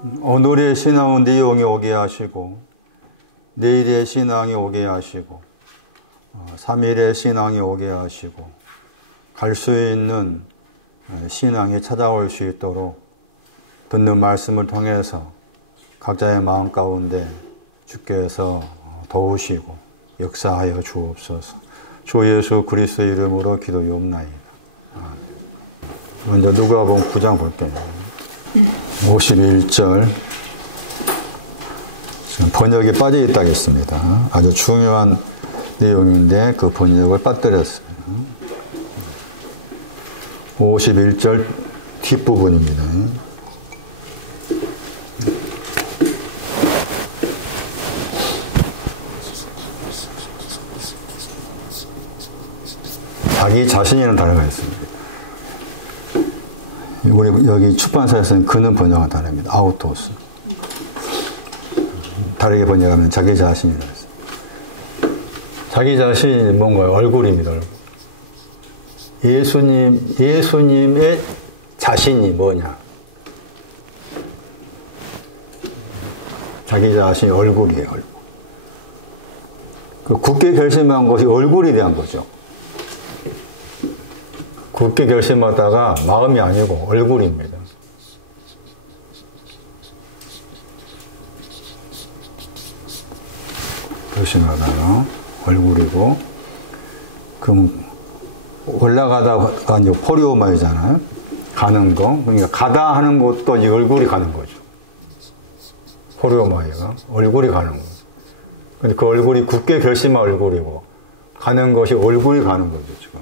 오늘의 신앙은 내용이 오게 하시고 내일의 신앙이 오게 하시고 3일의 신앙이 오게 하시고 갈 수 있는 신앙이 찾아올 수 있도록 듣는 말씀을 통해서 각자의 마음 가운데 주께서 도우시고 역사하여 주옵소서. 주 예수 그리스도의 이름으로 기도하옵나이다. 먼저 누가복음 9장 볼게요. 51절. 지금 번역이 빠져 있다겠습니다. 아주 중요한 내용인데 그 번역을 빠뜨렸어요. 51절 뒷부분입니다. 자기 자신이라는 단어가 있습니다. 우리 여기 출판사에서는 그는 번역한 단어입니다. 아우토스. 다르게 번역하면 자기 자신이라고 했어요. 자기 자신이 뭔가요? 얼굴입니다. 얼굴. 예수님의 자신이 뭐냐? 자기 자신이 얼굴이에요. 얼굴. 그 굳게 결심한 것이 얼굴에 대한 거죠. 굳게 결심하다가 마음이 아니고 얼굴입니다. 결심하다가 얼굴이고, 그럼 올라가다가 이제 포리오마이잖아요. 가는 거. 그러니까 가다 하는 것도 이제 얼굴이 가는 거죠. 포리오마이가 얼굴이 가는 거죠. 근데 그 얼굴이 굳게 결심한 얼굴이고, 가는 것이 얼굴이 가는 거죠, 지금.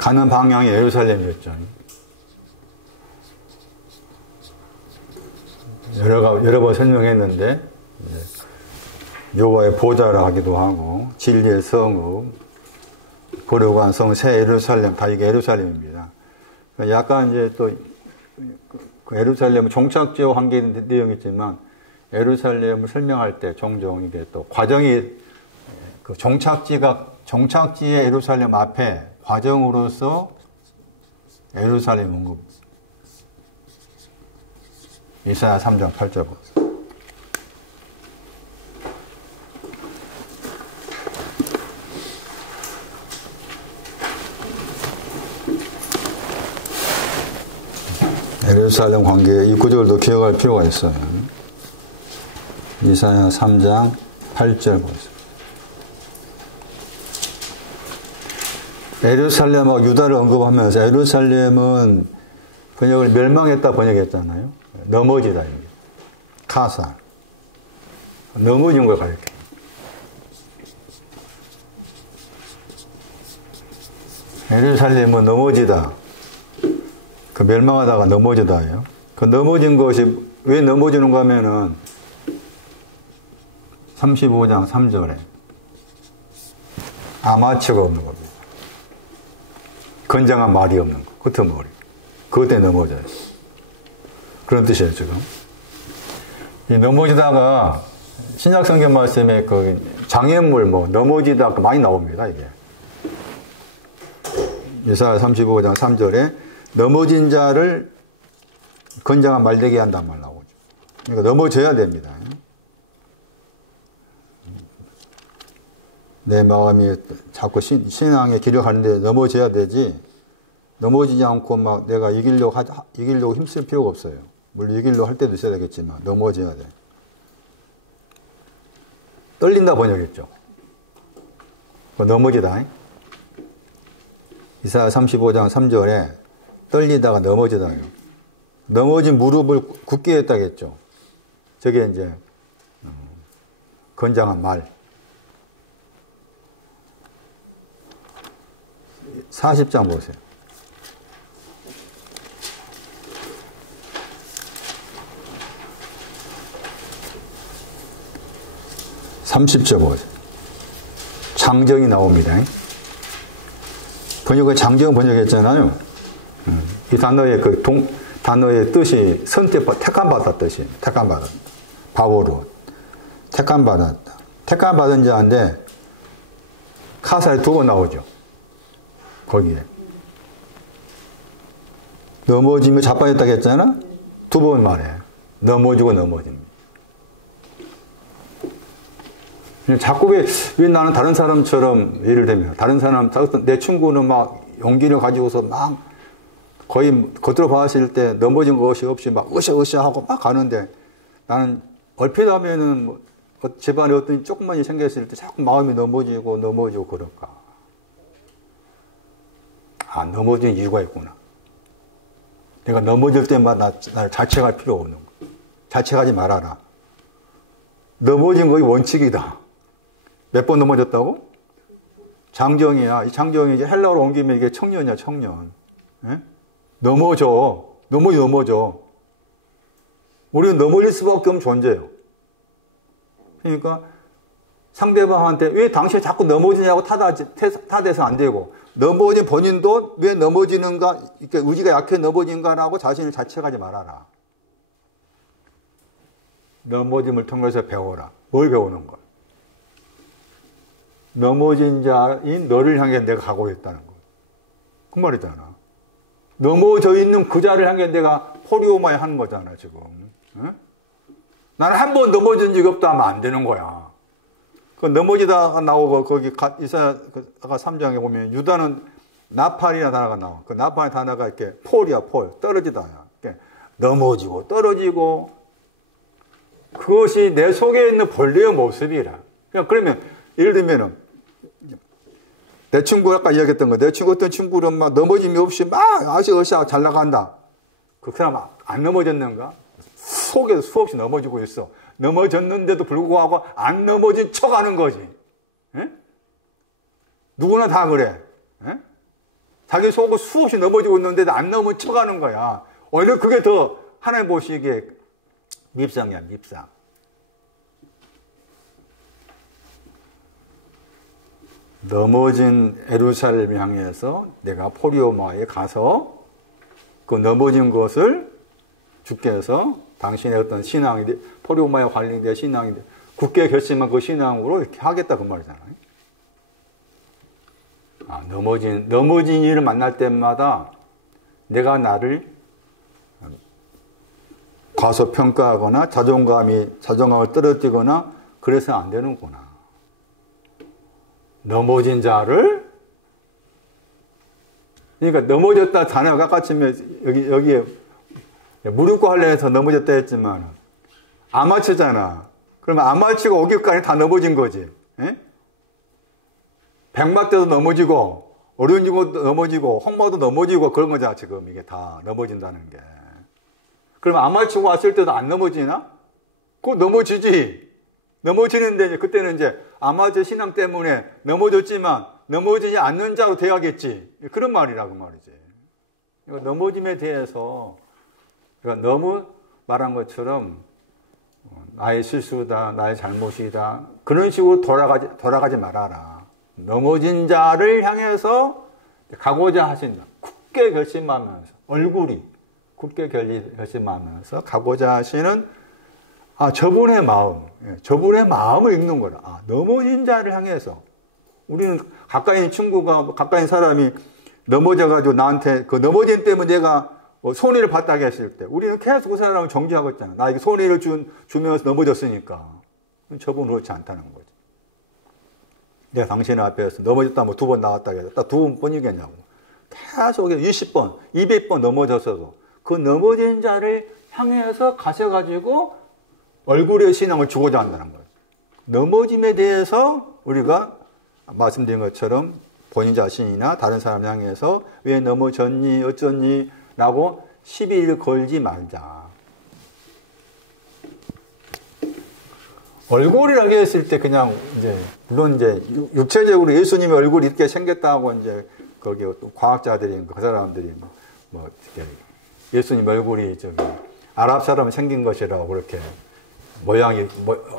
가는 방향이 예루살렘이었죠. 여러 번 설명했는데, 여호와의 보좌라 하기도 하고, 진리의 성읍, 거룩한 성, 새 예루살렘, 다 이게 예루살렘입니다. 약간 이제 또, 그 예루살렘은 종착지와 관계된 내용이 있지만, 예루살렘을 설명할 때 종종 이게 또 과정이, 그 종착지의 예루살렘 앞에 과정으로서 예루살렘 언급. 이사야 3장 8절 보세요. 예루살렘 관계의 이 구절도 기억할 필요가 있어요. 이사야 3장 8절 보세요. 예루살렘하고 유다를 언급하면서 예루살렘은 번역을 멸망했다 번역했잖아요. 넘어지다. 카사. 넘어진 걸 가리켜요. 예루살렘은 넘어지다. 그 멸망하다가 넘어지다예요. 그 넘어진 것이 왜 넘어지는가 하면은 35장 3절에 아마추가 없는 겁니다. 건장한 말이 없는 거. 끄트머리. 그것 때문에 넘어져요. 그런 뜻이에요, 지금. 이 넘어지다가 신약성경 말씀에 그 장애물 넘어지다 많이 나옵니다, 이게. 이사야 35장 3절에 넘어진 자를 건장한 말되게 한다는 말 나오죠. 그러니까 넘어져야 됩니다. 내 마음이 자꾸 신앙의 길을 가는데 넘어져야 되지, 넘어지지 않고 막 내가 이기려고 힘쓸 필요가 없어요. 물론 이기려고 할 때도 있어야 되겠지만, 넘어져야 돼. 떨린다 번역했죠. 넘어지다. 이사야 35장 3절에 떨리다가 넘어지다요. 넘어진 무릎을 굳게 했다겠죠. 저게 이제, 건장한 말. 40장 보세요. 30절 보세요. 장정이 나옵니다. 번역을 장정 번역했잖아요. 이 단어의 단어의 뜻이 택함받았다 뜻이에요. 택함받았다. 바오로. 택함받았다. 택함받은 자인데, 카사에 2번 나오죠. 거기에. 넘어지며 자빠졌다고 했잖아? 두 번 만에 넘어지고 넘어집니다. 자꾸 왜 나는 다른 사람처럼, 예를 들면, 다른 사람, 내 친구는 막 용기를 가지고서 막 거의 겉으로 봤을 때 넘어진 것이 없이 막 으쌰으쌰 하고 막 가는데 나는 얼핏 하면은 뭐 집안에 어떤 조금만 생겼을 때 자꾸 마음이 넘어지고 그럴까. 아, 넘어진 이유가 있구나. 내가 넘어질 때마다 나를 자책할 필요 없는 거야. 자책하지 말아라. 넘어진 거의 원칙이다. 몇 번 넘어졌다고? 장정이야. 이 장정이 이제 헬라어로 옮기면 이게 청년이야, 청년. 예? 넘어져. 우리는 넘어질 수밖에 없는 존재예요. 그러니까 상대방한테 왜 당신이 자꾸 넘어지냐고 탓해서 안 되고, 넘어진 본인도 왜 넘어지는가, 이렇게 의지가 약해 넘어진가라고 자신을 자책하지 말아라. 넘어짐을 통해서 배워라. 뭘 배우는 거야? 넘어진 자인 너를 향해 내가 가고 있다는 거. 그 말이잖아. 넘어져 있는 그 자를 향해 내가 포리오마에 하는 거잖아, 지금. 응? 나는 한 번 넘어진 적이 없다 하면 안 되는 거야. 그 넘어지다가 나오고, 거기 이사야가 3장에 보면 유다는 나팔이라는 단어가 나와. 그 나팔의 단어가 이렇게 폴이야, 폴. 떨어지다야. 이렇게 넘어지고 떨어지고. 그것이 내 속에 있는 본래의 모습이라. 그러면, 예를 들면은, 내 친구 아까 이야기했던 거, 내 친구 어떤 친구는 막 넘어짐이 없이 막 아시아시아 잘 나간다. 그 사람 안 넘어졌는가? 속에서 수없이 넘어지고 있어. 넘어졌는데도 불구하고 안 넘어진 척 하는 거지. 에? 누구나 다 그래. 에? 자기 속으로 수없이 넘어지고 있는데도 안 넘어진 척 하는 거야. 오히려 그게 더 하나님 보시기에 밉상이야, 밉상. 넘어진 예루살렘을 향해서 내가 포리오마에 가서 그 넘어진 것을 주께서 당신의 어떤 신앙이, 포리오마에 관련된 신앙이 굳게 결심한 그 신앙으로 이렇게 하겠다 그 말이잖아요. 아, 넘어진 일을 만날 때마다 내가 나를 과소평가하거나 자존감을 떨어뜨리거나 그래서 안 되는구나. 넘어진 자를, 그러니까 넘어졌다 단어가 깎아치면 여기에 무릎과 할례에서 넘어졌다 했지만 아마추어잖아. 그러면 아마추어가 오기까지 다 넘어진 거지. 에? 백마 때도 넘어지고 어른이고 넘어지고 홍마도 넘어지고 그런 거잖아. 지금 이게 다 넘어진다는 게. 그러면 아마추어가 왔을 때도 안 넘어지나? 그거 넘어지지. 넘어지는데 이제 그때는 이제 아마추어 신앙 때문에 넘어졌지만 넘어지지 않는 자로 돼야겠지. 그런 말이라고 말이지. 그러니까 넘어짐에 대해서 그러니까 너무 말한 것처럼 나의 실수다, 나의 잘못이다. 그런 식으로 돌아가지 말아라. 넘어진 자를 향해서 가고자 하신다. 굳게 결심하면서 얼굴이 굳게 결심하면서 가고자 하시는 저분의 마음을 읽는 거라. 넘어진 자를 향해서. 우리는 가까이 있는 친구가, 가까이 있는 사람이 넘어져가지고 나한테 그 넘어진 때문에 내가 손해를 봤다고 했을 때, 우리는 계속 그 사람을 정죄하고 있잖아. 나에게 손해를 주면서 넘어졌으니까. 저분은 그렇지 않다는 거지. 내가 당신 앞에서 넘어졌다, 뭐 2번 나왔다 해서 딱 2번이겠냐고. 계속 20번, 200번 넘어졌어도 그 넘어진 자를 향해서 가셔가지고 얼굴의 신앙을 주고자 한다는 거예요. 넘어짐에 대해서 우리가 말씀드린 것처럼 본인 자신이나 다른 사람 향해서 왜 넘어졌니, 어쩌니 라고 시비를 걸지 말자. 얼굴이라고 했을 때 그냥 이제 물론 이제 육체적으로 예수님의 얼굴이 이렇게 생겼다고 이제 거기 또 과학자들이 그 사람들이 뭐 예수님 얼굴이 저기 아랍 사람 생긴 것이라고 그렇게 모양이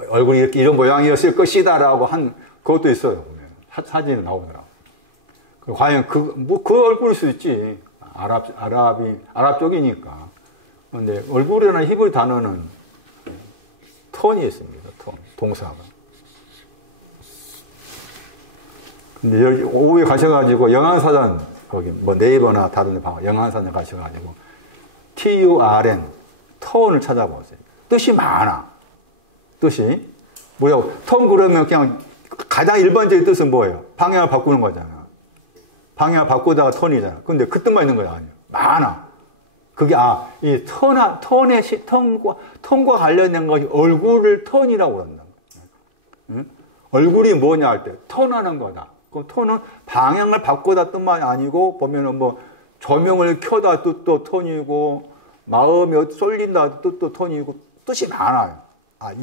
얼굴이 이렇게 이런 모양이었을 것이다라고 한 그것도 있어요. 보면 사진이 나오더라고. 과연 그 얼굴일 수 있지. 아랍 쪽이니까. 근데 얼굴이라는 히브리 단어는 턴이 있습니다. 턴, 동사가. 근데 여기 오후에 가셔가지고 영한사전 거기 뭐 네이버나 다른 데 영한사전 가셔가지고 TURN 턴을 찾아보세요. 뜻이 많아. 뜻이. 뭐야, 턴 그러면 그냥 가장 일반적인 뜻은 뭐예요? 방향을 바꾸는 거잖아. 방향을 바꾸다가 턴이잖아. 근데 그 뜻만 있는 거야, 아니야. 많아. 그게, 이 턴과 관련된 것이 얼굴을 턴이라고 그런다. 응? 얼굴이 뭐냐 할 때, 턴하는 거다. 그 턴은 방향을 바꾸다 뜻만 아니고, 보면은 뭐, 조명을 켜다 뜻도 턴이고, 마음이 쏠린다 뜻도 턴이고, 뜻이 많아요.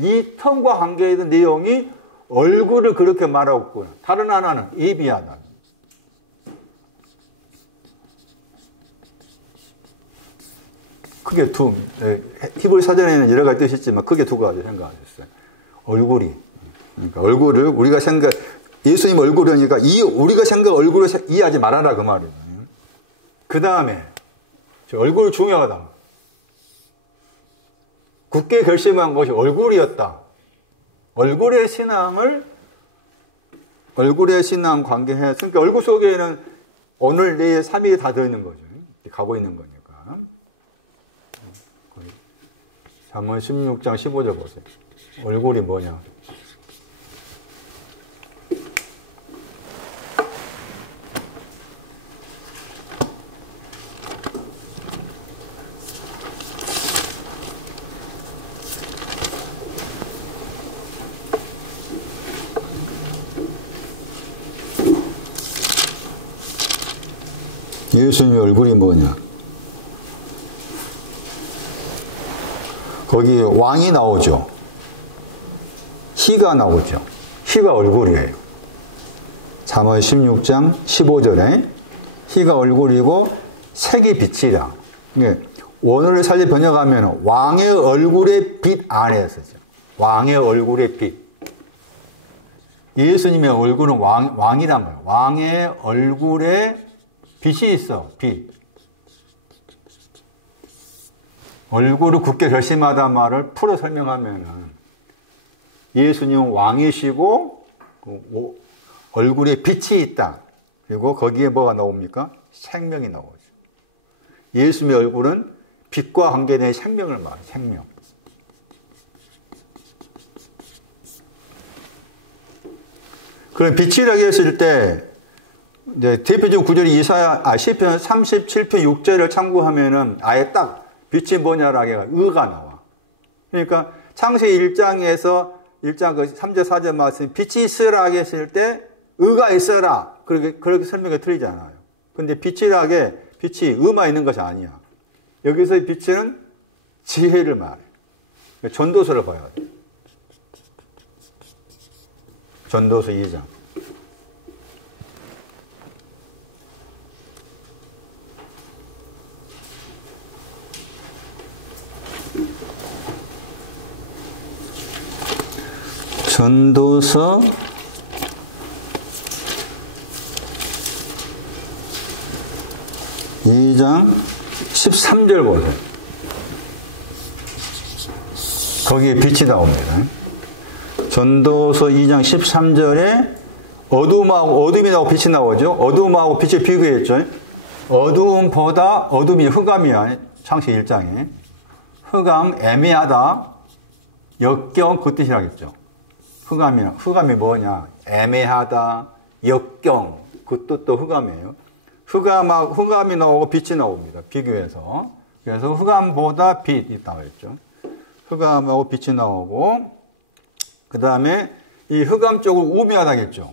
이 턴과 관계된 내용이 얼굴을 그렇게 말하고 있구나. 다른 하나는 예비하다. 크게 히브리 사전에는 여러 가지 뜻이 있지만 크게 두 가지 생각하셨어요. 얼굴이. 그러니까 얼굴을 우리가 예수님 얼굴이니까 우리가 생각 얼굴을 이해하지 말아라 그 말이에요. 그 다음에 얼굴 중요하다. 굳게 결심한 것이 얼굴이었다. 얼굴의 신앙 관계해서, 그러니까 얼굴 속에는 오늘 내일 3일이 다 들어있는 거죠. 가고 있는 거니까. 잠언 16장 15절 보세요. 얼굴이 뭐냐. 예수님의 얼굴이 뭐냐? 거기 왕이 나오죠. 희가 나오죠. 희가 얼굴이에요. 잠언 16장 15절에 희가 얼굴이고 색이 빛이라. 원어를 살리 번역하면 왕의 얼굴의 빛 안에 쓰죠. 왕의 얼굴의 빛. 예수님의 얼굴은 왕이란 거예요. 왕의 얼굴에 빛이 있어. 빛. 얼굴을 굳게 결심하다 말을 풀어 설명하면은 예수님은 왕이시고 얼굴에 빛이 있다. 그리고 거기에 뭐가 나옵니까? 생명이 나오죠. 예수님의 얼굴은 빛과 관계된 생명을 말해요. 생명. 그럼 빛이라고 했을 때 이제 대표적인 구절이 시편 37편 6절을 참고하면은 아예 딱 빛이 뭐냐라고 해가 의가 나와. 그러니까 창세기 1장에서 1장 그 3절 4절 말씀 빛이 있으라 했을 때 의가 있어라. 그렇게 설명이 틀리잖아요. 근데 빛이 의만 있는 것이 아니야. 여기서의 빛은 지혜를 말해. 전도서를 봐야 돼. 전도서 2장. 전도서 2장 13절 보세요. 거기에 빛이 나옵니다. 전도서 2장 13절에 어둠이 나오고 빛이 나오죠. 어둠하고 빛을 비교했죠. 어둠보다 어둠이 흑암이야. 창세기 1장에. 흑암, 애매하다. 역경, 그 뜻이라겠죠. 흑암이 뭐냐? 애매하다, 역경, 그 뜻도 흑암이에요. 흑암이 나오고 빛이 나옵니다. 비교해서. 그래서 흑암보다 빛이 나와있죠. 흑암하고 빛이 나오고, 그 다음에 이 흑암 쪽을 우매하다겠죠.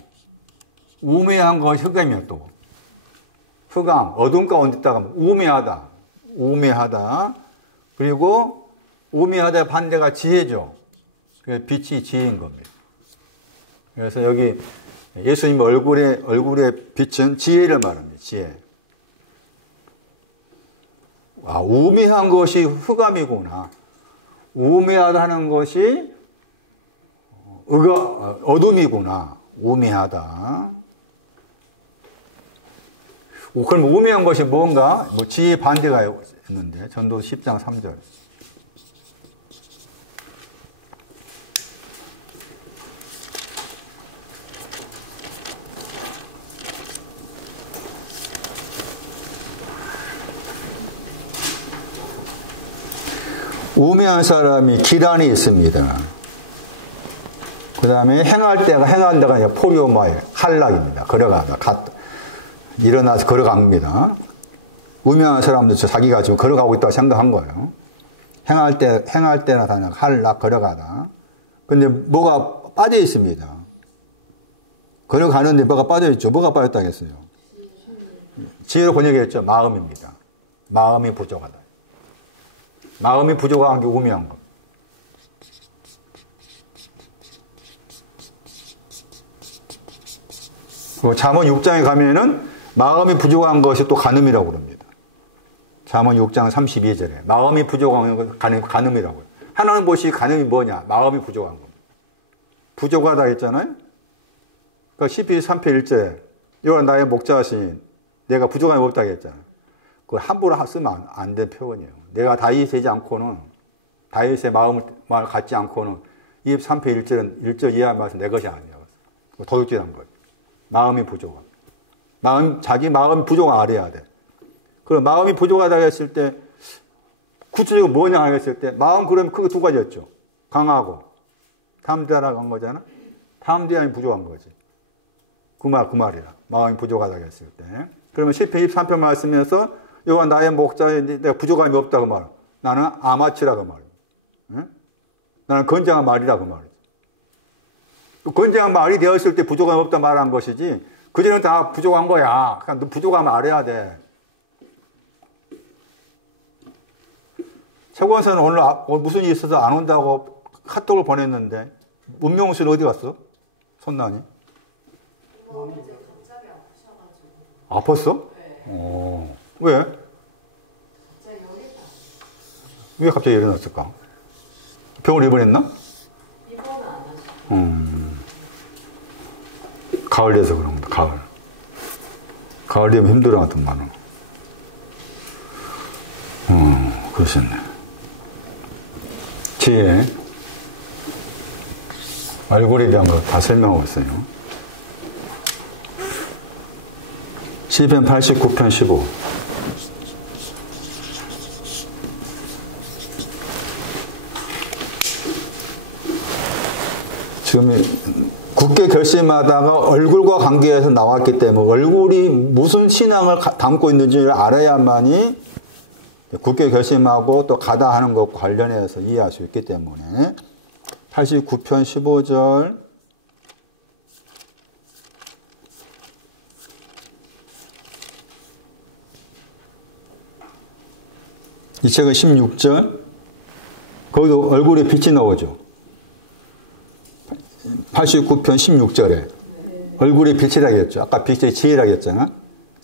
우매한 것이 흑암이야, 또. 흑암, 어둠 가운데 있다가 우매하다. 그리고 우매하다의 반대가 지혜죠. 빛이 지혜인 겁니다. 그래서 여기 예수님 얼굴의 빛은 지혜를 말합니다. 지혜. 우매한 것이 흑암이구나. 우매하다는 것이 어둠이구나. 우매하다. 그럼 우매한 것이 뭔가? 지혜의 반대가 있는데 전도서 10장 3절. 우매한 사람이 기란이 있습니다. 그 다음에 행한 데가 아니라 포리오마이, 한락입니다. 걸어가다. 일어나서 걸어갑니다. 우매한 사람도 자기가 지금 걸어가고 있다고 생각한 거예요. 행할 때나 다나 한락 걸어가다. 근데 뭐가 빠져 있습니다. 걸어가는데 뭐가 빠져 있죠. 뭐가 빠졌다겠어요? 지혜로 번역했죠. 마음입니다. 마음이 부족하다. 마음이 부족한 게 우매한 거. 잠언 6장에 가면은 마음이 부족한 것이 또 간음이라고 그럽니다. 잠언 6장 32절에 마음이 부족한 건 간음이라고요. 하나님 보시 간음이 뭐냐? 마음이 부족한 겁니다. 부족하다 했잖아요. 그러니까 시편 3편 1절에 여호와 나의 목자신 내가 부족함이 없다고 했잖아요. 그걸 함부로 쓰면 안 된 표현이에요. 내가 다윗이 되지 않고는 다윗의 마음을 갖지 않고는 23편 1절 이하 말씀 내 것이 아니에요. 도둑질한 거예요. 마음이 부족함. 자기 마음이 부족함 알아야 돼. 그럼 마음이 부족하다고 했을 때 구체적으로 뭐냐 했을 때 마음 그러면 크게 두 가지였죠. 강하고 탐대하라고 한 거잖아. 탐대함이 부족한 거지. 그 말이라. 마음이 부족하다고 했을 때. 그러면 시편 23편 말씀에서 여호와 나의 목자에 내가 부족함이 없다고 말해. 나는 아마치라고 말해. 응? 나는 건장한 말이라고 말해. 건장한 말이 되었을 때 부족함이 없다 말한 것이지 그전에는 다 부족한 거야. 그러니까 너 부족하면 알아야 돼. 최고원사는 오늘 무슨 일이 있어서 안 온다고 카톡을 보냈는데 문명훈 씨는 어디 갔어? 손난이? 갑자기 아프셔가지고. 아팠어? 네. 왜? 갑자기 열이 나. 왜 갑자기 열이 났을까? 병원 입원했나? 입원은 안 하시고. 가을 돼서 그런 겁니다. 가을 되면 힘들어하더만은. 그러셨네. 지혜. 얼굴에 대한 거 다 설명하고 있어요. 시편 89편 15. 지금 굳게 결심하다가 얼굴과 관계해서 나왔기 때문에 얼굴이 무슨 신앙을 담고 있는지를 알아야만이 굳게 결심하고 또 가다 하는 것과 관련해서 이해할 수 있기 때문에 89편 15절 이 책은 16절 거기도 얼굴에 빛이 나오죠. 89편 16절에 얼굴에 빛이라고 했죠. 아까 빛의 지혜라고 했잖아.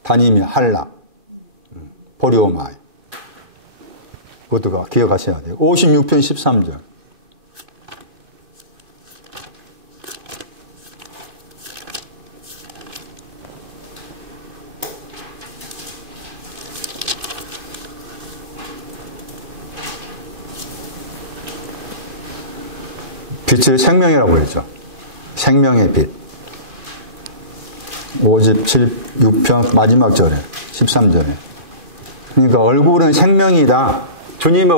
다님이 한락 보리오마이 그것도 기억하셔야 돼요. 56편 13절 빛을 생명이라고 그랬죠. 생명의 빛. 57편 마지막 절에 13절에 그러니까 얼굴은 생명이다. 주님의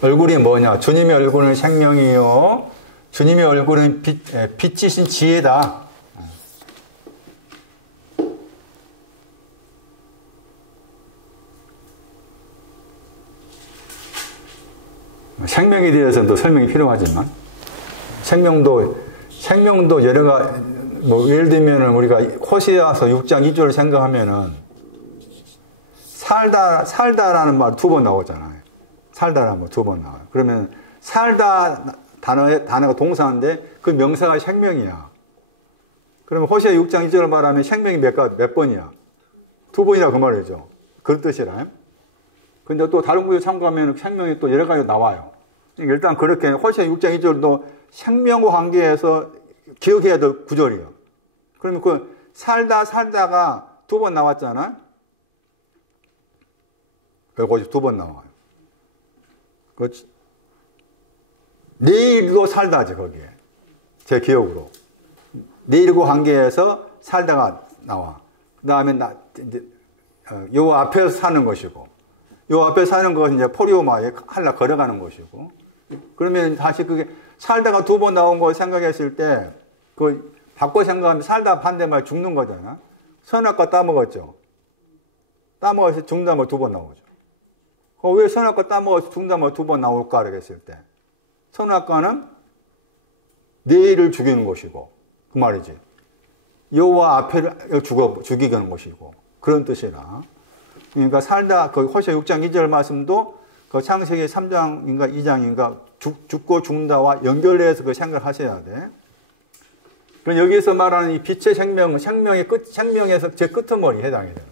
얼굴이 뭐냐? 주님의 얼굴은 생명이요. 주님의 얼굴은 빛이신 지혜다. 생명에 대해서는 또 설명이 필요하지만 생명도 여러가 뭐 예를 들면은 우리가 호세아서 6장 2절을 생각하면은 살다라는 말 두 번 나오잖아요. 살다라는 말 두 번 나와요. 그러면 살다 단어가 동사인데 그 명사가 생명이야. 그러면 호세아 6장 2절을 말하면 생명이 몇 번이야? 두 번이라 그 말이죠. 그런 뜻이라. 근데 또 다른 구절 참고하면 생명이 또 여러 가지 나와요. 일단 그렇게 호세아 6장 2절도 생명과 관계해서 기억해야 될 구절이에요. 그러면 그 살다가 두 번 나왔잖아. 거기서 두 번 나와요. 그렇지. 내일도 살다지 거기에. 제 기억으로. 내일과 관계해서 살다가 나와. 그 다음에 요 앞에서 사는 것이고 요 앞에 사는 것은 이제 포리오마에 하나 걸어가는 것이고, 그러면 다시 그게 살다가 두 번 나온 거 생각했을 때, 그 바꿔 생각하면 살다 반대말 죽는 거잖아. 선악과 따먹었죠. 따먹어서 중담을 두 번 나오죠. 왜 선악과 따먹어서 중담을 두 번 나올까? 그랬을 때, 선악과는 내일을 죽이는 것이고, 그 말이지. 여호와 앞에를 죽이는 것이고, 그런 뜻이라. 그러니까 살다, 그 호세 6장 2절 말씀도 그 창세기 3장인가 2장인가 죽고 죽는다와 연결해서 그 생각하셔야 돼. 그럼 여기서 말하는 이 빛의 생명의 끝, 생명에서 제 끄트머리 해당이 돼요.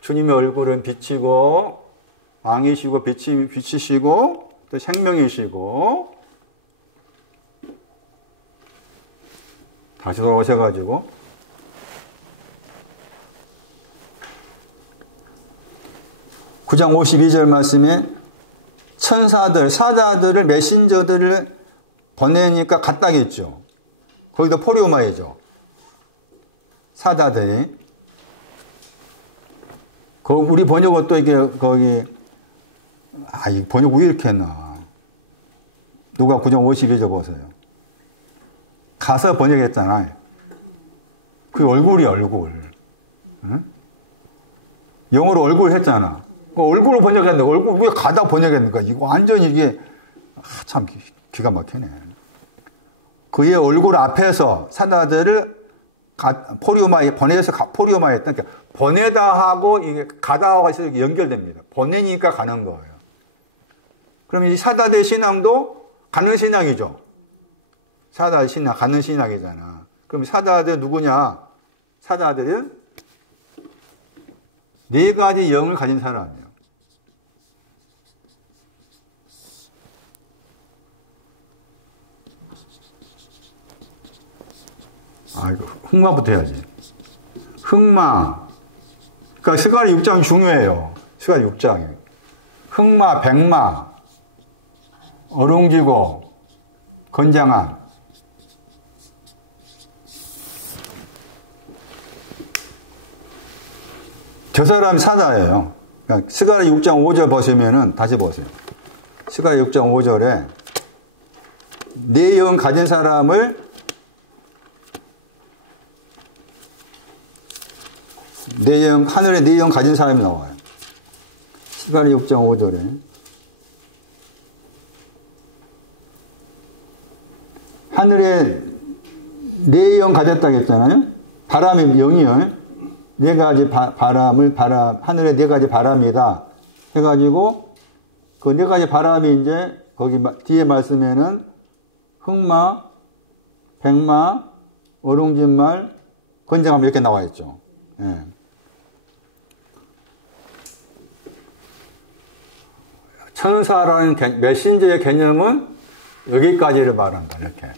주님의 얼굴은 빛이고, 왕이시고, 빛이시고, 또 생명이시고, 다시 돌아오셔가지고, 9장 52절 말씀에 사자들을, 메신저들을 보내니까 갔다겠죠. 거기도 포리오마이죠. 사자들이. 우리 번역은 또 이게, 이 번역 왜 이렇게 했나. 누가 9장 52절 보세요. 가서 번역했잖아요. 그 얼굴이 얼굴. 응? 영어로 얼굴 했잖아. 그 얼굴로 번역했는데, 얼굴 왜 가다 번역했는가? 이거 완전히 이게, 참 기가 막히네. 그의 얼굴 앞에서 사자들을 포리오마에 보내서 포리오마에 했다. 그러니까 보내다 하고 이게 가다 하고 연결됩니다. 보내니까 가는 거예요. 그럼 이 사자들의 신앙도 가는 신앙이죠. 사자의 신앙, 가는 신앙이잖아. 그럼 사자들 누구냐? 사자들은 네 가지 영을 가진 사람이에요. 이거 흑마부터 해야지. 흑마. 그러니까 스가랴 6장이 중요해요. 스가랴 6장이. 흑마, 백마, 어룽지고, 건장한. 저 사람이 사자예요. 그러니까 스가랴 6장 5절 보시면은, 다시 보세요. 스가랴 6장 5절에, 네 영 가진 사람을 하늘에 네 영 가진 사람이 나와요. 스가랴 6장 5절에. 하늘에 네 영 가졌다고 했잖아요. 바람이 영이요. 네 가지 하늘에 네 가지 바람이다. 해가지고, 그 네 가지 바람이 이제, 거기 뒤에 말씀에는, 흑마, 백마, 어룽진말, 건장함 이렇게 나와 있죠. 예. 천사라는 메신저의 개념은 여기까지를 말한다, 이렇게.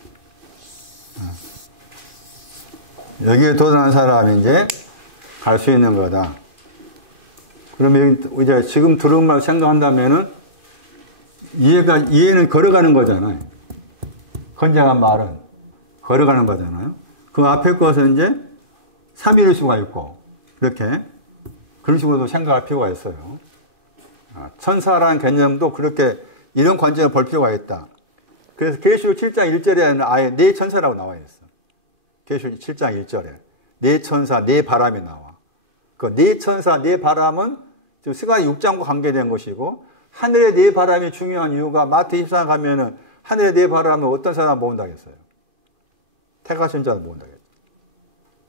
여기에 도전한 사람이 이제 갈 수 있는 거다. 그러면 이제 지금 들은 말 생각한다면은 이해는 걸어가는 거잖아요. 건장한 말은 걸어가는 거잖아요. 그 앞에 것은 이제 삼위일 수가 있고, 이렇게. 그런 식으로도 생각할 필요가 있어요. 천사라는 개념도 그렇게 이런 관점을 볼 필요가 있다. 그래서 계시록 7장 1절에는 아예 네 천사라고 나와 있어. 계시록 7장 1절에 네 천사, 네 바람이 나와. 그 네 천사, 네 바람은 지금 스가랴 6장과 관계된 것이고, 하늘의 네 바람이 중요한 이유가 마태 24장 가면은 하늘의 네 바람은 어떤 사람 모은다겠어요? 택하신 자를 모은다겠죠.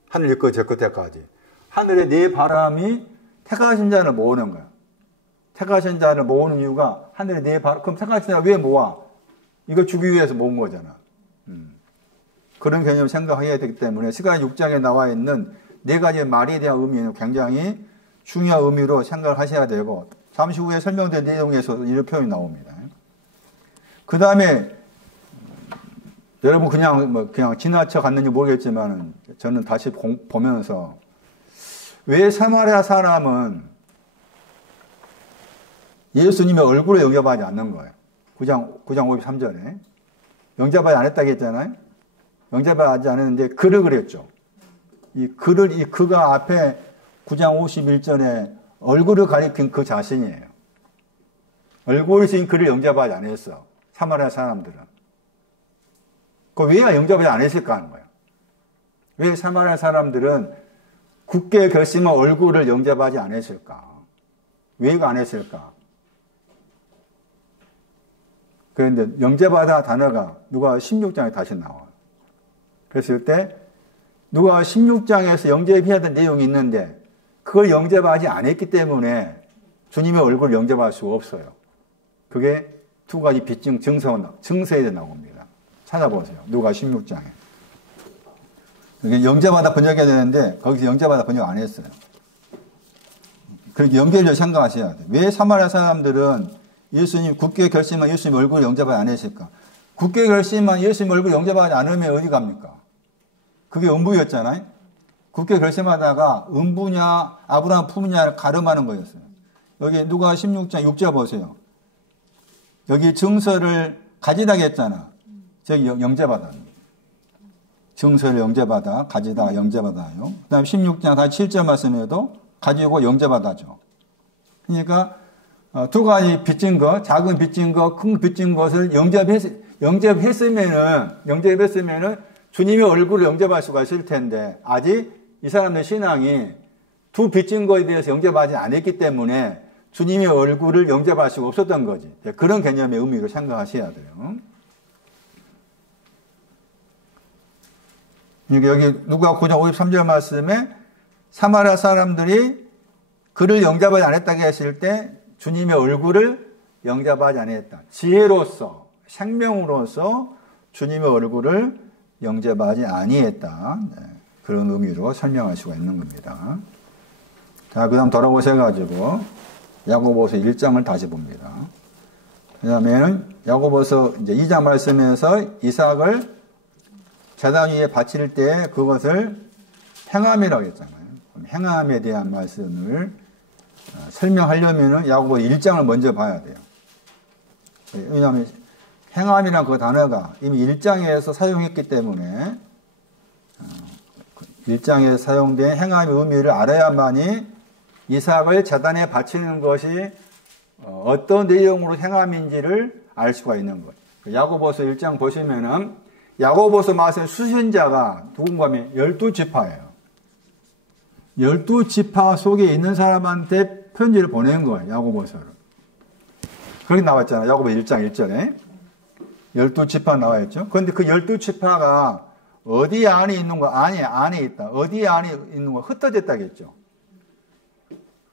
하늘 일 것, 저 끝에까지. 하늘의 네 바람이 택하신 자를 모으는 거야. 택하신 자를 모으는 이유가 하늘의 네 바람, 그럼 택하신 자를 왜 모아? 이걸 주기 위해서 모은 거잖아. 그런 개념을 생각해야 되기 때문에 스가랴 6장에 나와 있는 네 가지의 말에 대한 의미는 굉장히 중요한 의미로 생각을 하셔야 되고, 잠시 후에 설명된 내용에서 이런 표현이 나옵니다. 그 다음에 여러분 그냥 지나쳐 갔는지 모르겠지만 저는 다시 보면서 왜 사마리아 사람은 예수님의 얼굴에 영접하지 않는 거예요. 9장 53절에 영접하지 안 했다고 했잖아요. 영접하지 않았는데 글을 그랬죠. 이 그가 앞에 9장 51절에 얼굴을 가리킨 그 자신이에요. 얼굴이 지금 그를 영접하지 않았어. 사마리아 사람들은. 왜 영접하지 않았을까 하는 거예요. 왜 사마리아 사람들은 굳게 결심한 얼굴을 영접하지 않았을까? 왜 안 했을까? 그런데 영접하다 단어가 누가 16장에 다시 나와요. 그랬을 때 누가 16장에서 영접해야 될 내용이 있는데 그걸 영접하지 않았기 때문에 주님의 얼굴을 영접할 수가 없어요. 그게 두 가지 비증 증서에 나옵니다. 찾아보세요. 누가 16장에. 영접하다 번역해야 되는데 거기서 영접하다 번역 안 했어요. 그렇게 연결을 생각하셔야 돼요. 왜 사마리아 사람들은 예수님 굳게 결심한 예수님 얼굴을 영접하지 않으실까? 굳게 결심한 예수님 얼굴을 영접하지 않으면 어디 갑니까? 그게 음부였잖아요. 굳게 결심하다가 음부냐 아브라함 품이냐를 가름하는 거였어요. 여기 누가 16장 6절 보세요. 여기 증서를 가지다가 했잖아. 저기 영접하다. 증서를 영접하다, 가지다가 영접하다요. 그 다음 16장 다시 7절 말씀에도 가지고 영접하다죠. 그러니까 두 가지 빚진 것, 작은 빚진 것, 큰 빚진 것을 영접했으면은 주님의 얼굴을 영접할 수가 있을 텐데 아직 이 사람의 신앙이 두 빚진 것에 대해서 영접하지 않았기 때문에 주님의 얼굴을 영접할 수가 없었던 거지. 그런 개념의 의미로 생각하셔야 돼요. 여기 누가 9장 53절 말씀에 사마리아 사람들이 그를 영접하지 않았다고 했을 때 주님의 얼굴을 영접하지 않았다. 지혜로서 생명으로서 주님의 얼굴을 영접하지 아니했다. 그런 의미로 설명할 수가 있는 겁니다. 자, 그 다음 돌아오셔가지고 야고보서 1장을 다시 봅니다. 그다음에는 야고보서 이제 2장 말씀에서 이삭을 제단 위에 바칠 때 그것을 행함이라고 했잖아요. 행함에 대한 말씀을 설명하려면은 야고보 1장을 먼저 봐야 돼요. 왜냐하면 행함이라는 그 단어가 이미 1장에서 사용했기 때문에 1장에서 사용된 행함의 의미를 알아야만이 이삭을 제단에 바치는 것이 어떤 내용으로 행함인지를 알 수가 있는 거예요. 야고보서 1장 보시면은 야고보서 말씀 수신자가 누군가 하면 12지파예요. 12지파 속에 있는 사람한테 편지를 보낸 거예요. 야고보서를. 그렇게 나왔잖아요. 야고보 1장 1절에. 12지파 나와있죠. 그런데 그 12지파가 어디 안에 있는 거? 안에 있다. 어디 안에 있는 거? 흩어졌다겠죠.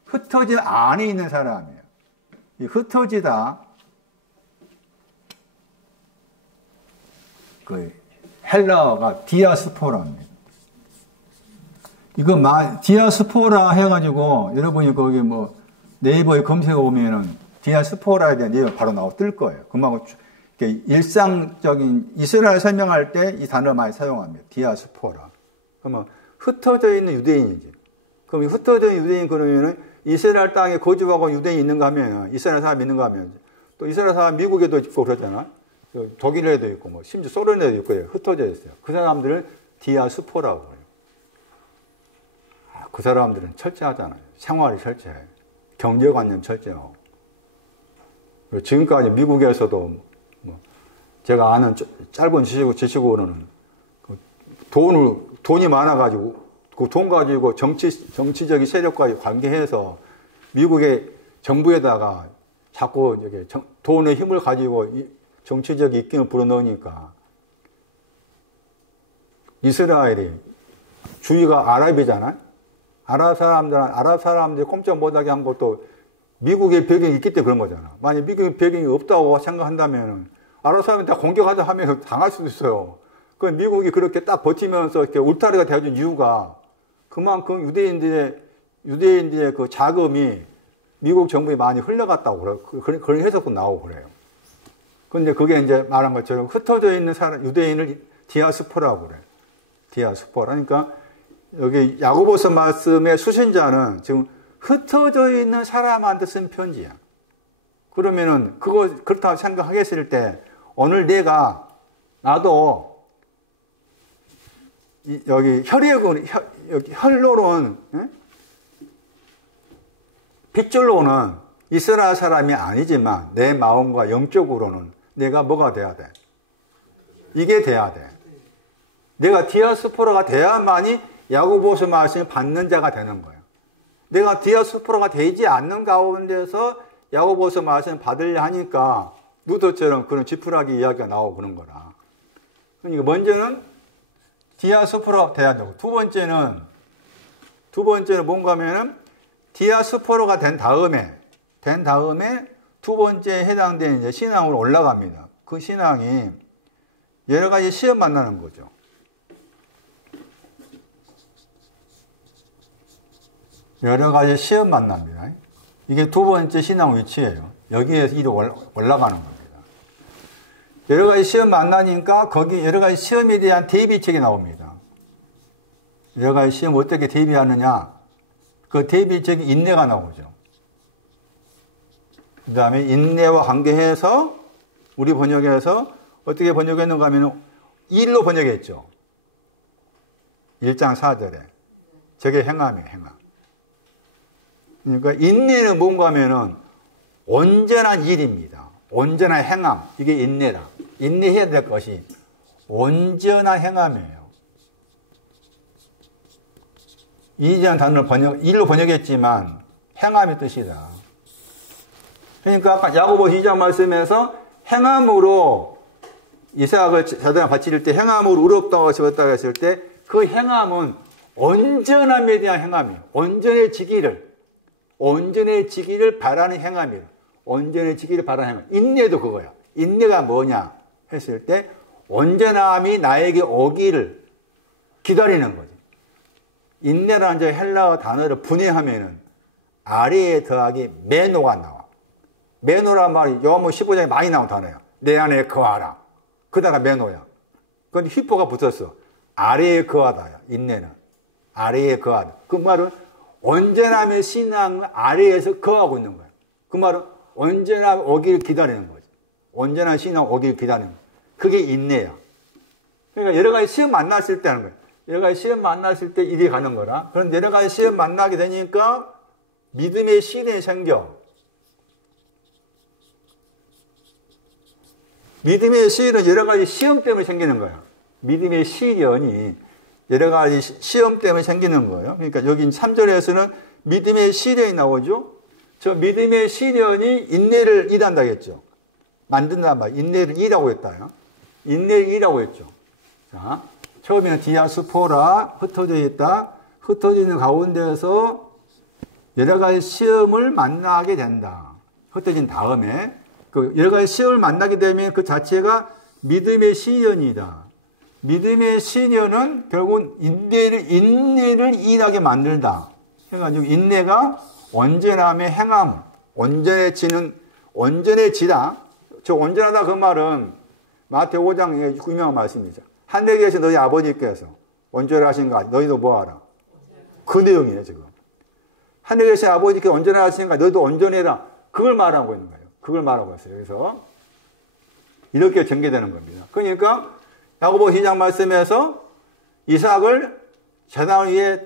흩어진 안에 있는 사람이에요. 이 흩어지다. 그 헬라어가 디아스포라입니다. 이거 디아스포라 해가지고 여러분이 거기 뭐 네이버에 검색해 보면은 디아스포라에 대한 내용 바로 뜰 거예요. 그만큼 일상적인 이스라엘 설명할 때 이 단어 많이 사용합니다. 디아스포라. 그러면 흩어져 있는 유대인이지. 그럼 흩어져 있는 유대인 그러면은 이스라엘 땅에 거주하고 유대인이 있는가 하면 이스라엘 사람이 있는가 하면 또 이스라엘 사람 미국에도 있고 그러잖아. 독일에도 있고 뭐 심지어 소련에도 있고 흩어져 있어요. 그 사람들을 디아스포라고 해요. 그 사람들은 철저하잖아요. 생활이 철저해. 경제관념 철저하고. 지금까지 미국에서도 뭐 제가 아는 짧은 지식으로는 돈이 많아가지고 그 돈 가지고 정치적인 세력과 관계해서 미국의 정부에다가 자꾸 이렇게 돈의 힘을 가지고 정치적 입김을 불어넣으니까 이스라엘이 주위가 아랍이잖아요. 아랍 사람들이 꼼짝 못하게 한 것도 미국의 배경이 있기 때문에 그런 거잖아. 만약 미국의 배경이 없다고 생각한다면 아랍 사람이 다 공격하자 하면 당할 수도 있어요. 그 미국이 그렇게 딱 버티면서 이렇게 울타리가 되어준 이유가 그만큼 유대인들의 그 자금이 미국 정부에 많이 흘러갔다고 그래요. 그런 해석도 나오고 그래요. 근데 그게 이제 말한 것처럼 흩어져 있는 유대인을 디아스포라고 그래요. 디아스포라. 그러니까 여기 야고보서 말씀의 수신자는 지금 흩어져 있는 사람한테 쓴 편지야. 그러면은 그렇다고 생각하겠을 때 오늘 나도 여기 여기 혈로론 핏줄로는 이스라엘 사람이 아니지만 내 마음과 영적으로는 내가 뭐가 돼야 돼? 이게 돼야 돼. 내가 디아스포라가 돼야만이 야고보서 말씀을 받는 자가 되는 거예요. 내가 디아스포라가 되지 않는 가운데서 야고보서 말씀을 받으려 하니까 루더처럼 그런 지푸라기 이야기가 나오고 그런 거라. 그러니까 먼저는 디아스포라가 돼야 되고, 두 번째는 뭔가 하면은 디아스포라가 된 다음에 두 번째에 해당되는 이제 신앙으로 올라갑니다. 그 신앙이 여러 가지 시험 만나는 거죠. 여러 가지 시험 만납니다. 이게 두 번째 신앙 위치예요. 여기에서 이리 올라가는 겁니다. 여러 가지 시험 만나니까 거기 여러 가지 시험에 대한 대비책이 나옵니다. 여러 가지 시험 어떻게 대비하느냐? 그 대비책이 인내가 나오죠. 그 다음에 인내와 관계해서 우리 번역에서 어떻게 번역했는가 하면 일로 번역했죠. 1장 4절에. 저게 행함이에요, 행함. 그러니까 인내는 뭔가 하면은 온전한 일입니다. 온전한 행함. 이게 인내라. 인내해야 될 것이 온전한 행함이에요. 이전 단어를 일로 번역했지만 행함의 뜻이다. 그러니까 아까 야고보 2장 말씀에서 행함으로 이삭을 자단에 바칠 때 행함으로 의롭다고 지었다고 했을 때 그 행함은 온전함에 대한 행함이에요. 온전해지기를 바라는 행함이에요. 온전해지기를 바라는 행함. 인내도 그거야. 인내가 뭐냐 했을 때 온전함이 나에게 오기를 기다리는 거죠. 인내라는 저 헬라어 단어를 분해하면은 아래에 더하기 메노가 나와. 메노란 말이 요한복음 15장에 많이 나온 단어야. 내 안에 거하라. 그다가 메노야. 그건 휘포가 붙었어. 아래에 거하다야. 인내는. 아래에 거하다. 그 말은 온전함의 신앙은 아래에서 거하고 있는 거야. 그 말은 언제나 오기를 기다리는 거지. 온전한 신앙 오기를 기다리는 거야. 그게 인내야. 그러니까 여러 가지 시험 만났을 때 하는 거야. 여러 가지 시험 만났을 때 이리 가는 거라. 그런데 여러 가지 시험 만나게 되니까 믿음의 시련이 생겨. 믿음의 시련은 여러 가지 시험 때문에 생기는 거야. 믿음의 시련이 여러 가지 시험 때문에 생기는 거예요. 그러니까 여기 3절에서는 믿음의 시련이 나오죠. 저 믿음의 시련이 인내를 일한다고 했죠. 만든단 말, 인내를 일하고 했다요. 인내를 일하고 했죠. 자, 처음에는 디아스포라, 흩어져 있다. 흩어져 있는 가운데서 여러 가지 시험을 만나게 된다. 흩어진 다음에 그 여러 가지 시험을 만나게 되면 그 자체가 믿음의 시련이다. 믿음의 시련은 결국은 인내를 일하게 만들다. 해가지고 인내가 온전함의 행함, 온전해지다. 저 온전하다 그 말은 마태오 5장의 유명한 말씀이죠. 하늘에 계신 너희 아버지께서 온전하신가 너희도 뭐하라. 그 내용이에요 지금. 하늘에 계신 아버지께서 온전하신가 너희도 온전해라. 그걸 말하고 있는 거예요. 그걸 말하고 있어요. 그래서 이렇게 전개되는 겁니다. 그러니까 야고보 2장 말씀에서 이삭을 제단 위에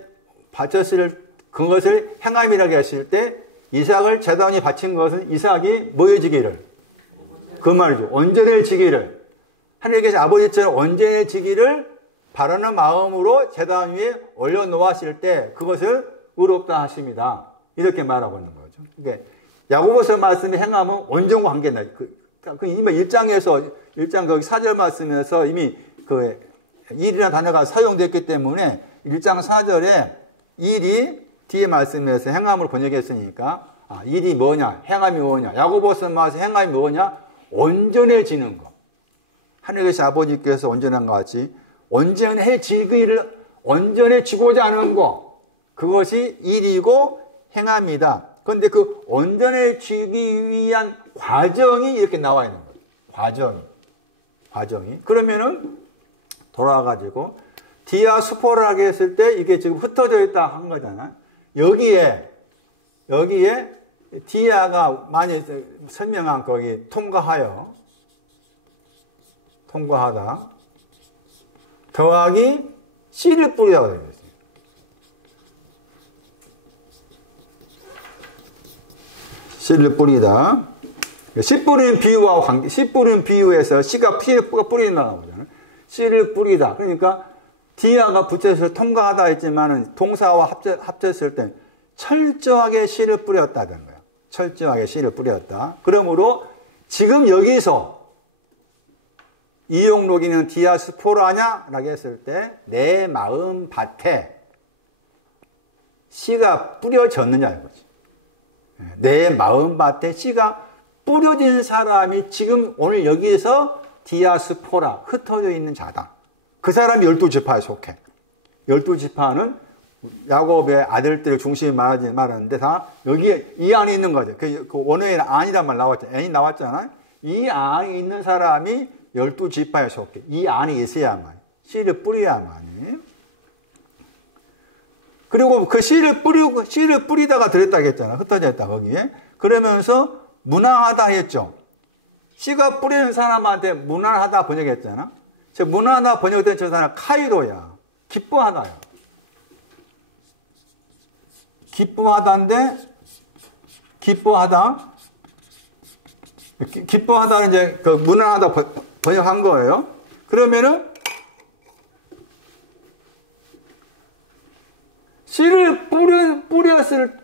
바쳤을 그것을 행함이라고 했을 때 이삭을 제단 위에 바친 것은 이삭이 뭐해지기를 그 말이죠. 온전해지기를 하늘에 계신 아버지처럼 온전해지기를 바라는 마음으로 제단 위에 올려놓았을 때 그것을 의롭다 하십니다. 이렇게 말하고 있는 거죠. 그러니까 야고보서 말씀의 행함은 온전과 관계나 이미 1장 거기 4절 말씀에서 이미 그 일이라는 단어가 사용됐기 때문에 1장 4절에 일이 뒤에 말씀에서 행함으로 번역했으니까 일이 뭐냐, 행함이 뭐냐, 야고보서 말씀 행함이 뭐냐, 온전해지는 것. 하늘에 계신 아버지께서 온전한 것 같이 온전해지고자 하는 것. 그것이 일이고 행함이다. 그런데 그 온전해지기 위한 과정이 이렇게 나와 있는 거예요. 과정이. 그러면은 돌아와가지고 디아스포라고 했을 때 이게 지금 흩어져 있다 한 거잖아요. 여기에 디아가 많이 설명한 거기 통과하다 더하기 씨를 뿌리라고 되어 있어요. 씨를 뿌리다. 씨 뿌리는 비유와 관계, 씨 뿌리는 비유에서 씨가 뿌리는 나오잖아요. 씨를 뿌리다. 그러니까 디아가 붙여서 통과하다 했지만은 동사와 합쳤을 때 철저하게 씨를 뿌렸다는 거예요. 철저하게 씨를 뿌렸다. 그러므로 지금 여기서 이용록이는 디아스포라냐? 라고 했을 때 내 마음 밭에 씨가 뿌려졌느냐 이거지. 내 마음 밭에 씨가 뿌려진 사람이 지금 오늘 여기에서 디아스포라, 흩어져 있는 자다. 그 사람이 12지파에 속해. 12지파는 야곱의 아들들을 중심에 말하는데 다 여기에 이 안에 있는 거죠. 그 원어에는 안이란 말 나왔잖아요. N이 나왔잖아요. 이 안에 있는 사람이 12지파에 속해. 이 안에 있어야만. 씨를 뿌려야만. 그리고 그 씨를 뿌리다가 들었다고 했잖아. 흩어져 있다, 거기에. 그러면서 무난하다 했죠. 씨가 뿌리는 사람한테 무난하다 번역했잖아. 저 무난하다 번역된 저 사람 카이로야. 기뻐하다야. 기뻐하다인데, 기뻐하다는 이제 그 무난하다 번역한 거예요. 그러면은, 씨를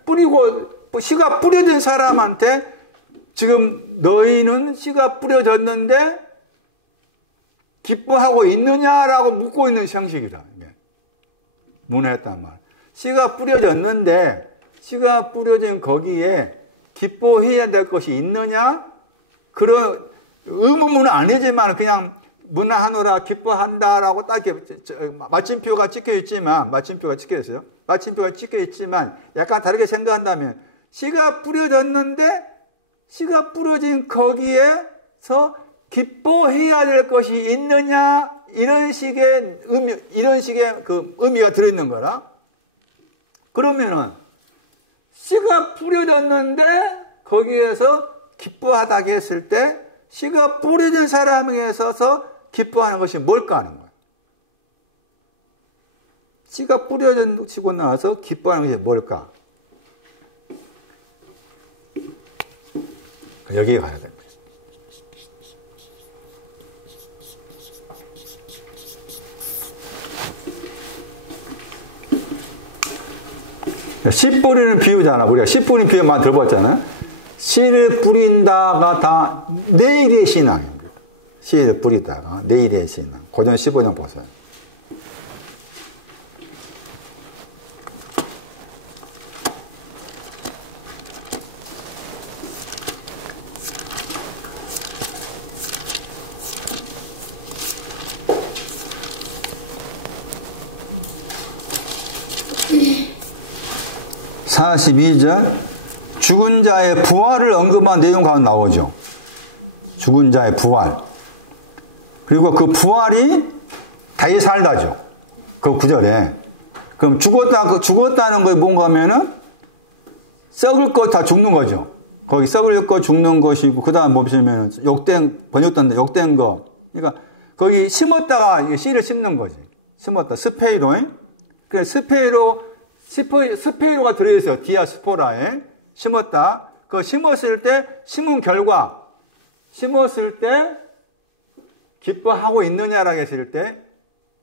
뿌리고, 씨가 뿌려진 사람한테 지금 너희는 씨가 뿌려졌는데 기뻐하고 있느냐라고 묻고 있는 형식이다. 문화했단 말. 씨가 뿌려졌는데 씨가 뿌려진 거기에 기뻐해야 될 것이 있느냐? 그런 의문문은 아니지만 그냥 문화하노라 기뻐한다라고 딱 이렇게 마침표가 찍혀 있지만 마침표가 찍혀 있어요. 마침표가 찍혀 있지만 약간 다르게 생각한다면 씨가 뿌려졌는데 씨가 뿌려진 거기에서 기뻐해야 될 것이 있느냐? 이런 식의 그 의미가 들어있는 거라. 그러면은, 씨가 뿌려졌는데, 거기에서 기뻐하다고 했을 때, 씨가 뿌려진 사람에게 있어서 기뻐하는 것이 뭘까 하는 거예요. 씨가 뿌려지고 나서 기뻐하는 것이 뭘까? 여기에 가야 됩니다. 씨 뿌리는 비유잖아. 우리가 씨 뿌리는 비유만 들어봤잖아요. 씨를 뿌린다가 다 내일의 신앙입니다. 씨를 뿌리다가 내일의 신앙. 고전 15장 보세요. 사 42절 죽은 자의 부활을 언급한 내용 가운데 나오죠. 죽은 자의 부활. 그리고 그 부활이 다시 살다죠. 그 구절에. 그럼 죽었다는 게 뭔가 하면은 썩을 것 다 죽는 거죠. 거기 썩을 것 죽는 것이고 그 다음 보시면 번역된다 욕된 거. 그러니까 거기 심었다가 씨를 심는 거지. 심었다. 스페이로. 그래 스페이로가 들어있어요. 디아스포라에. 심었다. 그 심었을 때, 심은 결과, 심었을 때, 기뻐하고 있느냐라고 했을 때,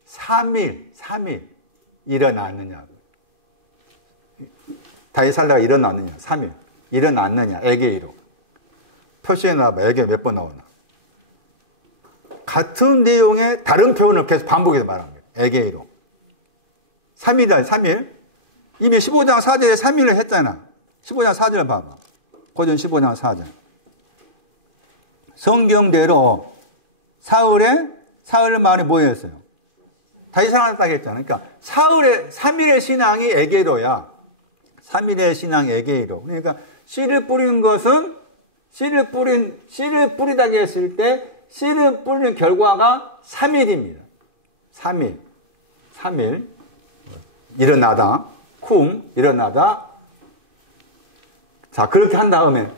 3일, 일어났느냐고. 다시 살다가 일어났느냐, 3일. 일어났느냐, 에게이로. 표시해놔봐, 에게 몇 번 나오나. 같은 내용의 다른 표현을 계속 반복해서 말하는 거예요. 에게이로. 3일이다, 3일. 이미 15장 4절에 3일을 했잖아. 15장 4절 봐봐. 고전 15장 4절. 성경대로 사흘의 말이 뭐였어요? 다시 살아났다고 했잖아. 그러니까 3일의 신앙이 에게로야. 3일의 신앙이 에게로. 그러니까 씨를 뿌리는 것은 씨를 뿌리다고 했을 때 씨를 뿌리는 결과가 3일입니다. 3일. 일어나다. 일어나다. 자, 그렇게 한 다음에.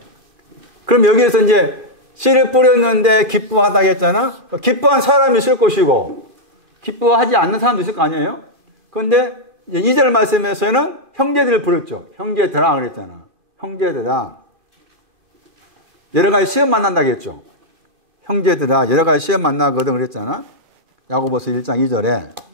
그럼 여기에서 이제 씨를 뿌렸는데 기뻐하다 했잖아? 기뻐한 사람이 있을 것이고, 기뻐하지 않는 사람도 있을 거 아니에요? 그런데 2절 말씀에서는 형제들을 부르죠. 형제들아 그랬잖아. 형제들아. 여러 가지 시험 만난다겠죠. 형제들아 여러 가지 시험 만나거든 그랬잖아. 야고보서 1장 2절에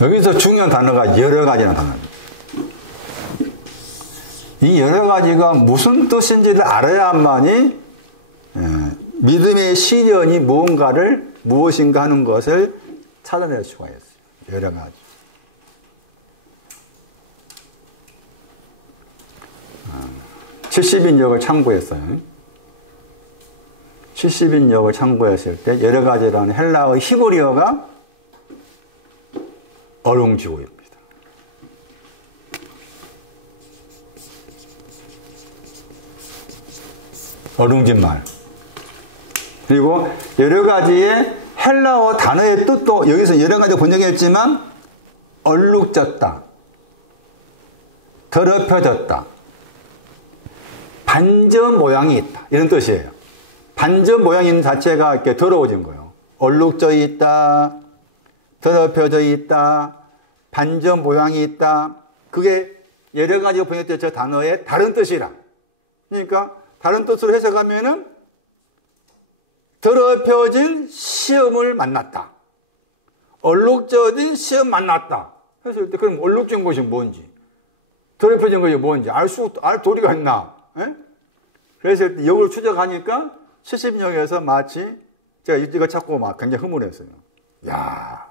여기서 중요한 단어가 여러 가지라는 단어입니다. 이 여러 가지가 무슨 뜻인지를 알아야만이 믿음의 시련이 무엇인가 하는 것을 찾아낼 수가 있어요. 여러 가지. 70인역을 참고했어요. 70인역을 참고했을 때 여러 가지라는 헬라어 히브리어가 어롱지고입니다. 어룽진 말. 그리고 여러 가지의 헬라어 단어의 뜻도 여기서 여러 가지 번역했지만 얼룩졌다, 더럽혀졌다, 반전 모양이 있다 이런 뜻이에요. 반전 모양이 있는 자체가 이렇게 더러워진 거예요. 얼룩져 있다, 더럽혀져 있다, 반전 모양이 있다. 그게 여러 가지 번역된 저 단어의 다른 뜻이라. 그러니까 다른 뜻으로 해석하면은 더럽혀진 시험을 만났다. 얼룩져진 시험 만났다. 했을 때 그럼 얼룩진 것이 뭔지, 더럽혀진 것이 뭔지 알 도리가 있나? 에? 그래서 역을 추적하니까 70역에서 마치 제가 이거 찾고 막 굉장히 흐뭇했어요. 야,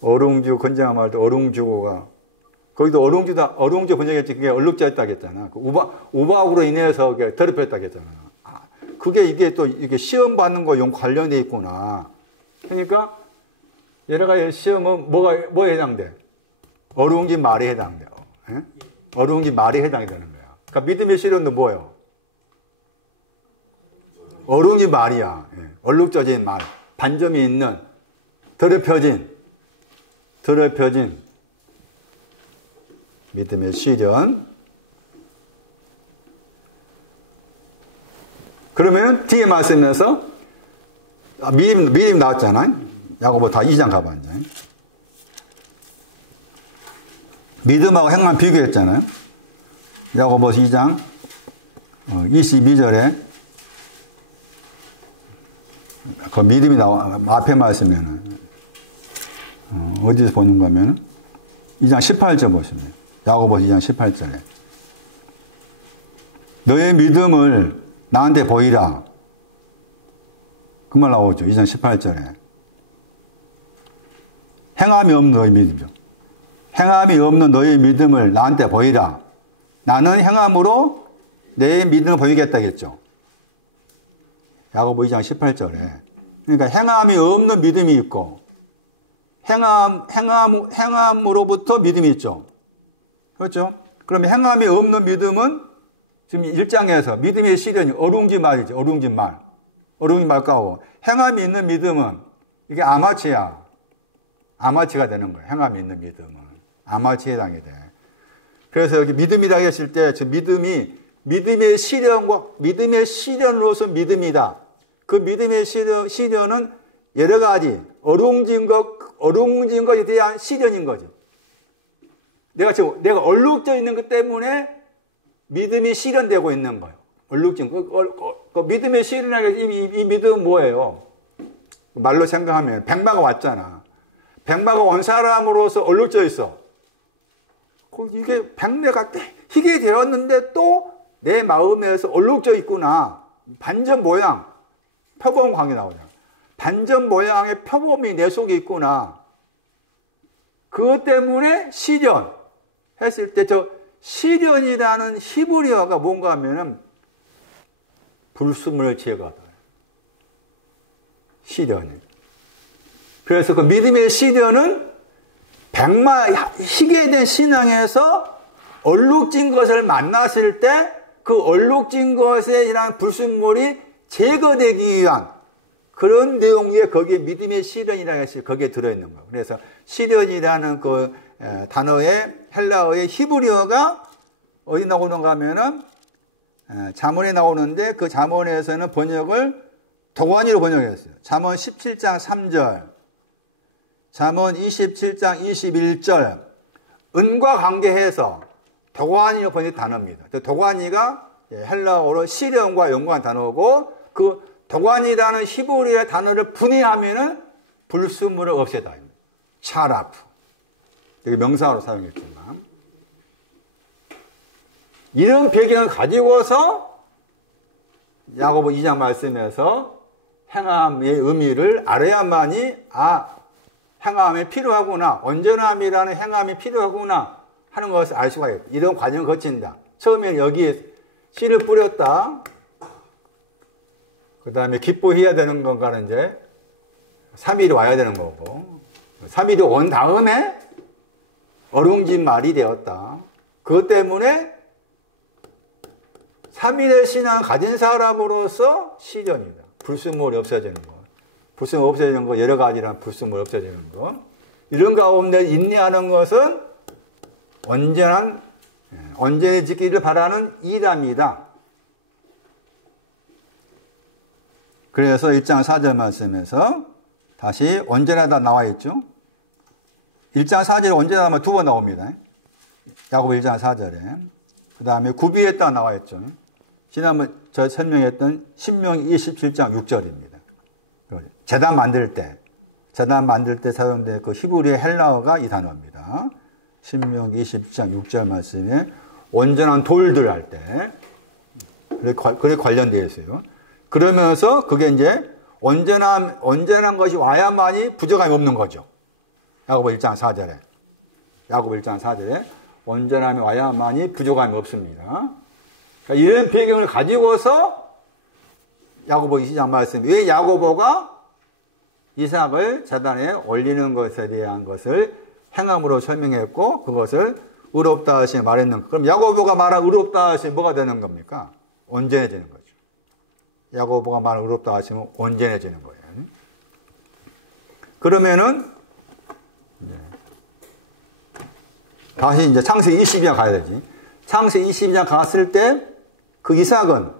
어룽지고 건장한 말도 어룽지고가 거기도 어룽지 번역했지 그게 얼룩졌다고 했잖아. 그 우박으로 인해서 더럽혔다고 했잖아. 그게 이게 또 이게 시험 받는 거 관련돼 있구나. 그러니까 여러 가지 시험은 뭐에 해당돼? 어룽지 말에 해당돼. 어룽지 말에 해당이 되는 거야. 그러니까 믿음의 시련도 뭐예요? 어룽지 말이야. 얼룩져진 말, 반점이 있는, 더럽혀진 믿음의 시련. 그러면 뒤에 말씀에서 믿음 나왔잖아요. 야고보 다 2장 가봐 이제. 믿음하고 행함 비교했잖아요. 야고보 2장 22절에 그 믿음이 나와 앞에 말씀에는 어디서 보는 거면 2장 18절 보시면 야고보 2장 18절에 너의 믿음을 나한테 보이라. 그 말 나오죠. 2장 18절에. 행함이 없는 너의 믿음이죠. 행함이 없는 너의 믿음을 나한테 보이라. 나는 행함으로 내 믿음을 보이겠다겠죠. 야고보 2장 18절에. 그러니까 행함이 없는 믿음이 있고 행함으로부터 믿음이 있죠. 그렇죠? 그러면 행함이 없는 믿음은 지금 1장에서 믿음의 시련이 어룽지 말이죠. 어룽지 말. 어룽지 말까고. 행함이 있는 믿음은 이게 아마치야. 아마치가 되는 거예요. 행함이 있는 믿음은. 아마치에 해당이 돼. 그래서 여기 믿음이라 했을 때 저 믿음이 믿음의 시련으로서 믿음이다. 그 믿음의 시련은 여러 가지 어룽진 것에 대한 시련인 거죠. 내가 얼룩져 있는 것 때문에 믿음이 실현되고 있는 거예요. 얼룩진 그 믿음의 시련이라는 이 믿음은 뭐예요? 말로 생각하면 백마가 왔잖아. 백마가 온 사람으로서 얼룩져 있어. 이게 백내가 희게 되었는데 또 내 마음에서 얼룩져 있구나. 반전 모양, 표범 관계 나오잖아. 반전 모양의 표범이 내 속에 있구나. 그것 때문에 시련 했을 때 저 시련이라는 히브리어가 뭔가 하면은 불순물을 제거하다. 시련이. 그래서 그 믿음의 시련은 희게 된 신앙에서 얼룩진 것을 만났을 때 그 얼룩진 것에 이런 불순물이 제거되기 위한 그런 내용에 거기에 믿음의 시련이라는 것이 거기에 들어있는 거예요. 그래서 시련이라는 그 단어의 헬라어의 히브리어가 어디 나오는가 하면은 잠언에 나오는데 그 잠언에서는 번역을 도관이로 번역했어요. 잠언 17장 3절, 잠언 27장 21절, 은과 관계해서 도관이로 번역한 단어입니다. 도관이가 헬라어로 시련과 연관한 단어고 그 도관이라는 히브리어 단어를 분해하면은 불순물을 없애다. 샤라프. 여기 명사로 사용했지만. 이런 배경을 가지고서 야고보 2장 말씀에서 행함의 의미를 알아야만이 행함이 필요하구나. 온전함이라는 행함이 필요하구나 하는 것을 알 수가 있다. 이런 과정을 거친다. 처음에 여기에 씨를 뿌렸다. 그 다음에 기뻐해야 되는 건가는 이제 3일이 와야 되는 거고 3일이 온 다음에 어룽진 말이 되었다. 그것 때문에 3일의 신앙을 가진 사람으로서 시련이다. 불순물이 없어지는 것. 불순물 없어지는 것, 여러 가지란 불순물 없어지는 것. 이런 가운데 인내하는 것은 온전해지기를 바라는 이담이다. 그래서 1장 4절 말씀에서 다시 온전하다 나와 있죠. 1장 4절에 온전하다면 두 번 나옵니다. 야고보 1장 4절에. 그 다음에 구비했다 나와 있죠. 지난번 저 설명했던 신명기 27장 6절입니다. 제단 만들 때 사용된 그 히브리의 헬라어가 이 단어입니다. 신명기 27장 6절 말씀에 온전한 돌들 할 때 그래 관련되어 있어요. 그러면서 그게 이제 온전한 것이 와야만이 부족함이 없는 거죠. 야고보 1장 4절에 온전함이 와야만이 부족함이 없습니다. 그러니까 이런 배경을 가지고서 야고보 2장 말씀, 왜 야고보가 이삭을 제단에 올리는 것에 대한 것을 행함으로 설명했고 그것을 의롭다 하시니 말했는가. 그럼 야고보가 말한 의롭다 하시니 뭐가 되는 겁니까? 온전해지는 거죠. 야고보가 말한 의롭다 하시면 온전해지는 거예요. 그러면은 다시 이제 창세기 22장 가야 되지. 창세기 22장 갔을 때 그 이삭은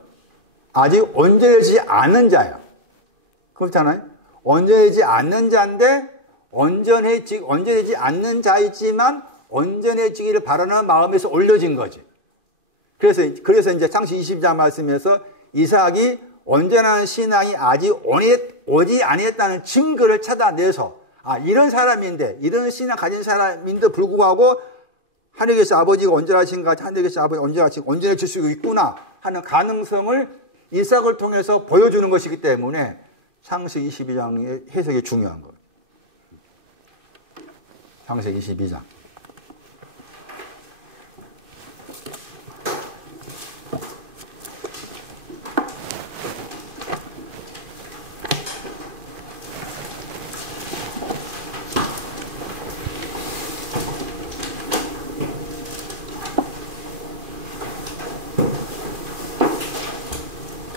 아직 온전해지지 않는 자야. 그렇잖아요. 온전해지지 않는 자인데 온전해지지 않는 자이지만 온전해지기를 바라는 마음에서 올려진 거지. 그래서 이제 창세기 22장 말씀에서 이삭이 온전한 신앙이 아직 오지 아니했다는 증거를 찾아내서 이런 사람인데 이런 신앙 가진 사람인데 불구하고 하늘에 계신 아버지가 온전하신 것 같이 하늘에 계신 아버지가 온전해질 수 있구나 하는 가능성을 이삭을 통해서 보여주는 것이기 때문에 창세기 22장의 해석이 중요한 거예요. 창세기 22장.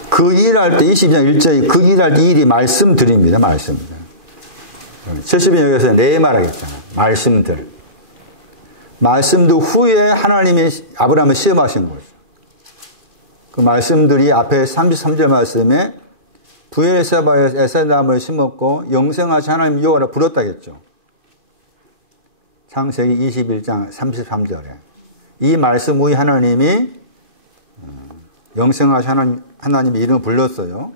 그 일할 때 22장 1절에 그 일할 때 일이 말씀들입니다. 말씀들. 70년 여기서 말하겠잖아. 말씀들. 말씀들 후에 하나님이 아브라함을 시험하신 거죠. 그 말씀들이 앞에 33절 말씀에 부엘세바에서 에셀나무를 심었고 영생하신 하나님 여호와를 부렀다겠죠. 창세기 21장 33절에 이 말씀 후에 하나님이 영생하신 하나님의 이름을 불렀어요.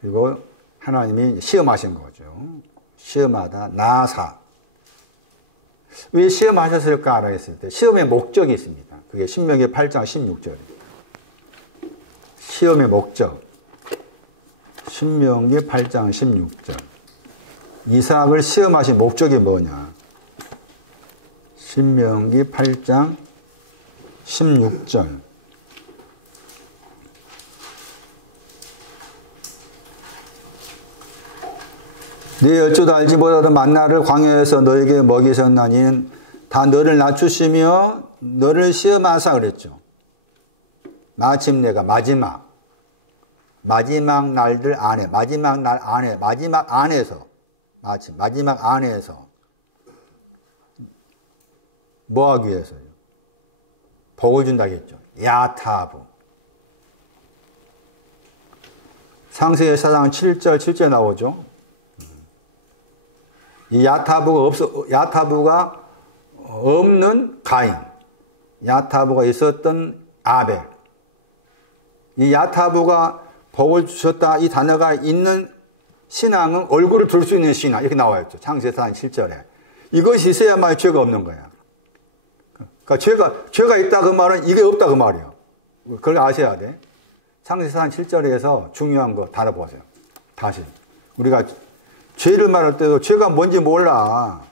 그리고 하나님이 시험하신 거죠. 시험하다, 나사. 왜 시험하셨을까 알아했을 때 시험의 목적이 있습니다. 그게 신명기 8장 16절입니다. 시험의 목적. 신명기 8장 16절. 이삭을 시험하신 목적이 뭐냐? 신명기 8장 16절. 네 열조도 알지 못하던 만나를 광야에서 너에게 먹이셨나니 다 너를 낮추시며 너를 시험하사 그랬죠. 마침내가 마지막 날들 안에 마지막 안에서 뭐 하기 위해서요? 복을 준다겠죠. 야타부. 창세기 4장 7절 7절 나오죠. 이 야타부가 없는 가인, 야타부가 있었던 아벨. 이 야타부가 복을 주셨다 이 단어가 있는 신앙은 얼굴을 둘 수 있는 신앙 이렇게 나와있죠. 창세기 4장 7절에. 이것이 있어야만 죄가 없는 거야. 그러니까 죄가 있다 그 말은 이게 없다 그 말이에요. 그걸 아셔야 돼. 창세기 4장 7절에서 중요한 거 다뤄보세요. 다시. 우리가 죄를 말할 때도 죄가 뭔지 몰라.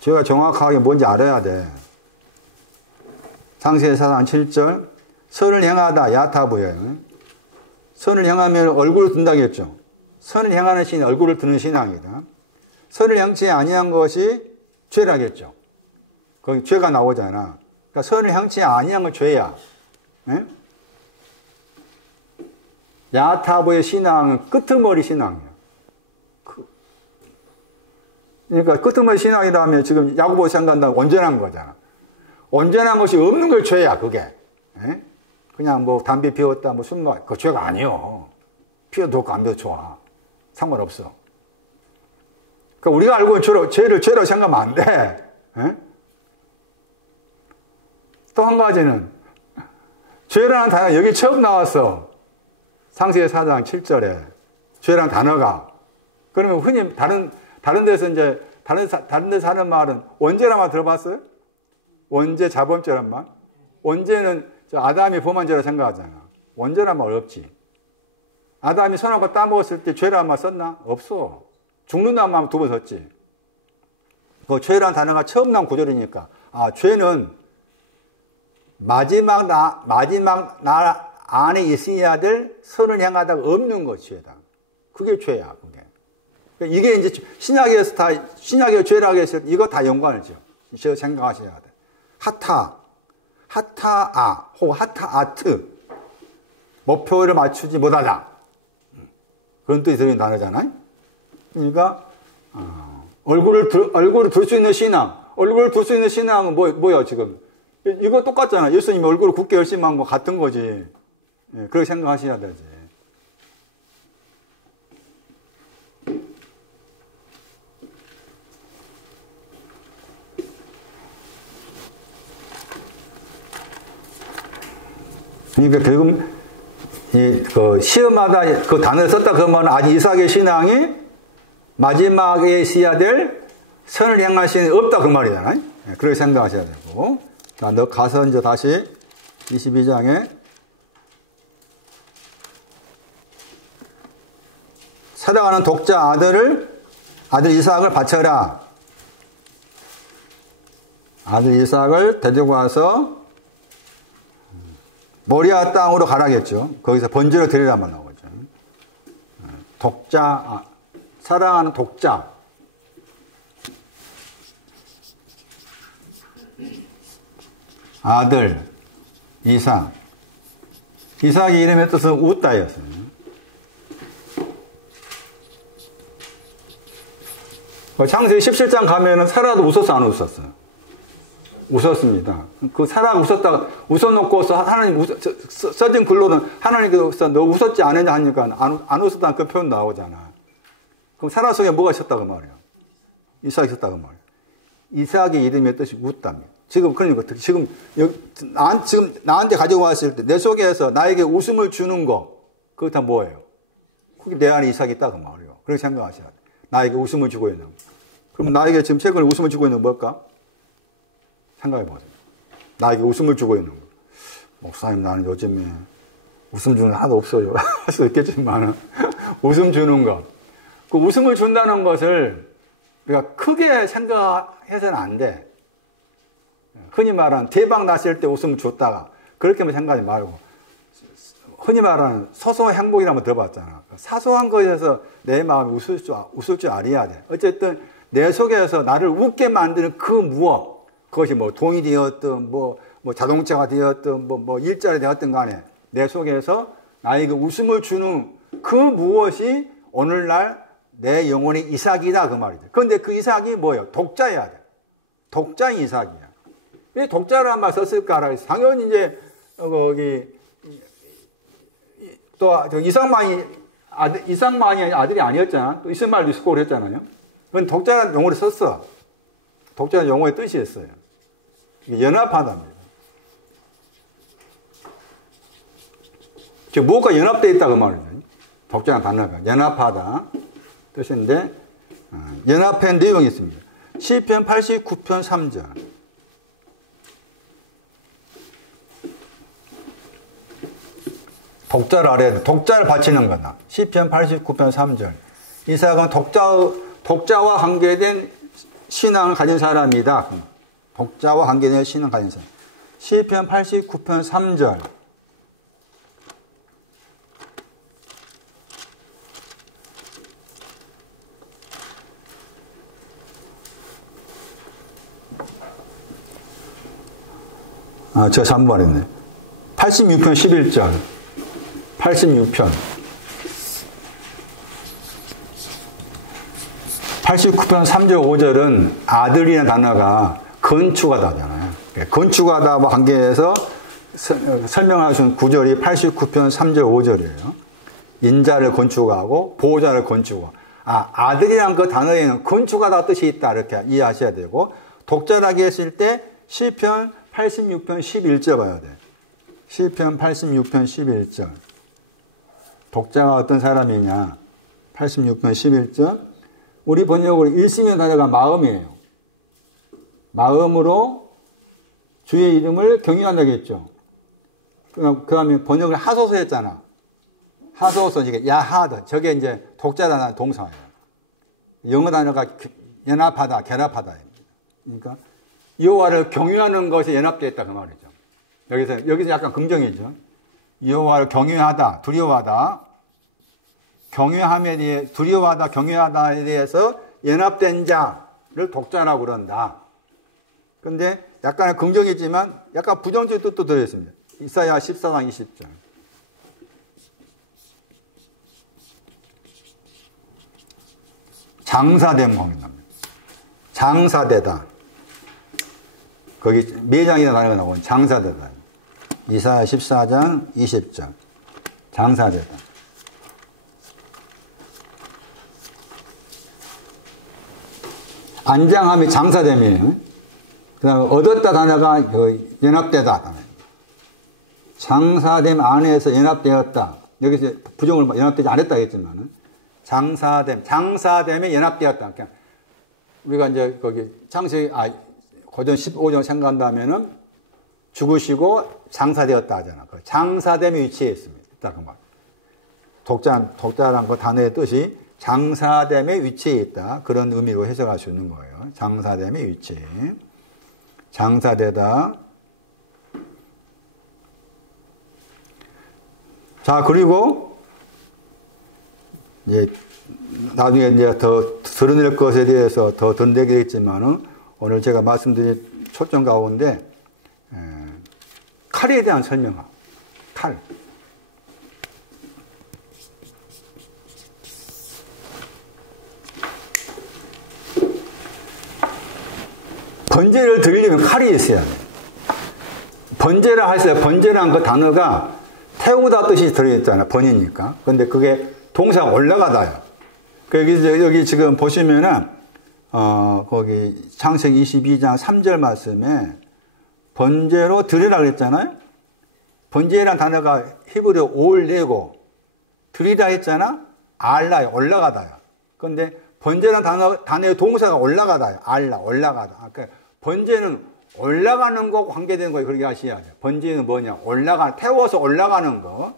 죄가 정확하게 뭔지 알아야 돼. 창세기 4장 7절 선을 행하다 야타부예요. 선을 행하면 얼굴을 든다겠죠. 선을 행하는 신이 얼굴을 드는 신앙이다. 선을 행치 아니한 것이 죄라겠죠. 거기 죄가 나오잖아. 그러니까 선을 행치 아니한 건 죄야. 네? 야타부의 신앙은 끄트머리 신앙이야. 그러니까 끄트머리 신앙이라면 지금 야고보 생각한다면 온전한 거잖아. 온전한 것이 없는 걸 죄야, 그게. 에? 그냥 뭐 담배 피웠다, 뭐 술 마셨다, 그거 죄가 아니요. 피워도 좋고 안 피워도 좋아. 상관없어. 그러니까 우리가 알고 있는 죄를 죄로 생각하면 안 돼. 또 한 가지는 죄라는 단어가 여기 처음 나왔어. 창세기 4장 7절에 죄라는 단어가. 그러면 흔히 다른 데서 이제 다른 데서 하는 말은 원죄란 말 들어봤어요? 원죄 자범죄란 말? 원죄는 아담이 범한 죄라 생각하잖아. 원죄란 말 없지. 아담이 선악과 따먹었을 때 죄라는 말 썼나? 없어. 죽는다는 말 2번 썼지. 그 죄라는 단어가 처음 나온 구절이니까 죄는 마지막 나 안에 있어야 될 선을 향하다가 없는 것이 죄다. 그게 죄야, 그게. 이게 이제 신약에서 죄라고 했을 때 이거 다 연관을 죠. 생각하셔야 돼. 하타아, 혹은 하타아트. 목표를 맞추지 못하다. 그런 뜻이 들어있는 단어잖아요. 그러니까, 얼굴을 둘 수 있는 신앙. 얼굴을 둘 수 있는 신앙은 뭐야, 지금? 이거 똑같잖아. 예수님이 얼굴을 굳게 열심히 한 거 같은 거지. 예, 그렇게 생각하셔야 되지. 그러니까 결국 시험하다 그 단어를 썼다 그러면 아직 이삭의 신앙이 마지막에 있어야 될 선을 향할 신이 없다 그 말이잖아요. 예, 그렇게 생각하셔야 되고. 자, 너 가서 이제 다시 22장에 사랑하는 독자 아들 이삭을 바쳐라. 아들 이삭을 데리고 와서 모리아 땅으로 가라겠죠. 거기서 번제로 드리라만 나오죠. 사랑하는 독자. 아들, 이삭. 이삭의 이름의 뜻은 웃다였어요. 창세기 17장 가면은 사라도 웃었어, 안 웃었어? 웃었습니다. 그 사라가 웃어놓고서 하나님 써진 글로는 하나님께서 너 웃었지 않았냐 하니까 안 웃었다는 그 표현 나오잖아. 그럼 사라 속에 뭐가 있었다 그 말이야? 이삭이 있었다 그 말이야. 이삭의 이름의 뜻이 웃답니다. 지금 나한테 가지고 왔을 때 내 속에서 나에게 웃음을 주는 거 그거 다 뭐예요? 그게 내 안에 이삭이 있다 그 말이에요. 그렇게 생각하셔야 돼. 나에게 웃음을 주고 있는 거. 그럼 나에게 지금 최근에 웃음을 주고 있는 건 뭘까? 생각해 보세요. 나에게 웃음을 주고 있는 거. 목사님, 나는 요즘에 웃음 주는 거 하나도 없어요. 할 수 있겠지만 웃음 주는 거. 그 웃음을 준다는 것을 우리가 크게 생각해서는 안 돼. 흔히 말하는 대박 났을 때 웃음을 줬다가 그렇게만 생각하지 말고 흔히 말하는 소소한 행복이라고 들어봤잖아. 사소한 것에서 내 마음이 웃을 줄 알아야 돼. 어쨌든 내 속에서 나를 웃게 만드는 그 무엇, 그것이 뭐 돈이 되었든 뭐 자동차가 되었든 뭐 일자리 되었든 간에 내 속에서 나에게 웃음을 주는 그 무엇이 오늘날 내 영혼의 이삭이다 그 말이죠. 그런데 그 이삭이 뭐예요? 독자여야 돼. 독자 이삭이야. 왜 독자라는 말 썼을까라? 당연히 이제 거기 또 이삭만이 아들이 아니었잖아. 또 이스마엘도 있었고 그랬잖아요. 그건 독자라는 용어를 썼어. 독자라는 용어의 뜻이었어요. 이게 연합하답니다. 즉 무엇과 연합되어 있다 그 말이죠. 독자라는 단어가 연합하다 뜻인데 연합한 내용이 있습니다. 시편 89편 3절. 독자를 아래 독자를 바치는 거다. 시편 89편 3절. 이삭은 독자와 관계된 신앙을 가진 사람이다. 독자와 관계된 신앙을 가진 사람. 시편 89편 3절. 저 3번 했네. 86편 11절. 86편. 89편 3절 5절은 아들이라는 단어가 건축하다잖아요. 건축하다와 관계해서 설명하신 구절이 89편 3절 5절이에요. 인자를 건축하고 보호자를 건축하고. 아들이란 그 단어에는 건축하다 뜻이 있다 이렇게 이해하셔야 되고 독자라고 했을 때 시편 86편 11절 봐야 돼. 시편 86편 11절. 독자가 어떤 사람이냐. 86편 11절. 우리 번역으로 일심의 단어가 마음이에요. 마음으로 주의 이름을 경외한다고 했죠. 그 다음에 번역을 하소서 했잖아. 하소서, 이게 야하다. 저게 이제 독자라는 동사예요. 영어 단어가 연합하다, 결합하다입니다. 그러니까 여호와를 경외하는 것에 연합되어 있다 그 말이죠. 여기서 약간 긍정이죠. 여호와를 경외하다, 두려워하다. 경외함에 대해 두려워하다, 경외하다에 대해서 연합된 자를 독자라고 그런다. 그런데 약간의 긍정이지만 약간 부정적인 뜻도 들어있습니다. 이사야 14장 20절. 장사됨 공인합니다. 장사되다. 거기 매장이라는 단어가 나오는 장사되다. 이사야 14장 20절. 장사되다. 안장함이 장사됨이에요. 그 다음에 얻었다 단어가 연합되다. 장사됨 안에서 연합되었다. 여기서 부정을 연합되지 않았다 했지만은 장사됨에 연합되었다. 그냥 우리가 이제 거기 고전 15장 생각한다면은 죽으시고 장사되었다 하잖아. 그 장사됨에 위치해 있습니다. 그 말. 독자란 그 단어의 뜻이 장사됨에 위치해 있다. 그런 의미로 해석할 수 있는 거예요. 장사됨에 위치. 장사되다. 자, 그리고 이제 나중에 이제 더 드러낼 것에 대해서 더 던데겠지만은 오늘 제가 말씀드린 초점 가운데 칼에 대한 설명함. 칼. 번제를 드리려면 칼이 있어야 돼. 번제라 하세요. 번제란 그 단어가 태우다 뜻이 들어있잖아요. 번이니까. 근데 그게 동사가 올라가다요. 여기 지금 보시면은, 거기 창세기 22장 3절 말씀에 번제로 드리라 그랬잖아요. 번제란 단어가 히브리어 올레고 드리다 했잖아. 알라요. 올라가다요. 근데 번제란 단어의 동사가 올라가다요. 알라, 올라가다. 그러니까 번제는 올라가는 거하고 관계되는 거예요. 그렇게 아셔야 돼요. 번제는 뭐냐? 태워서 올라가는 거.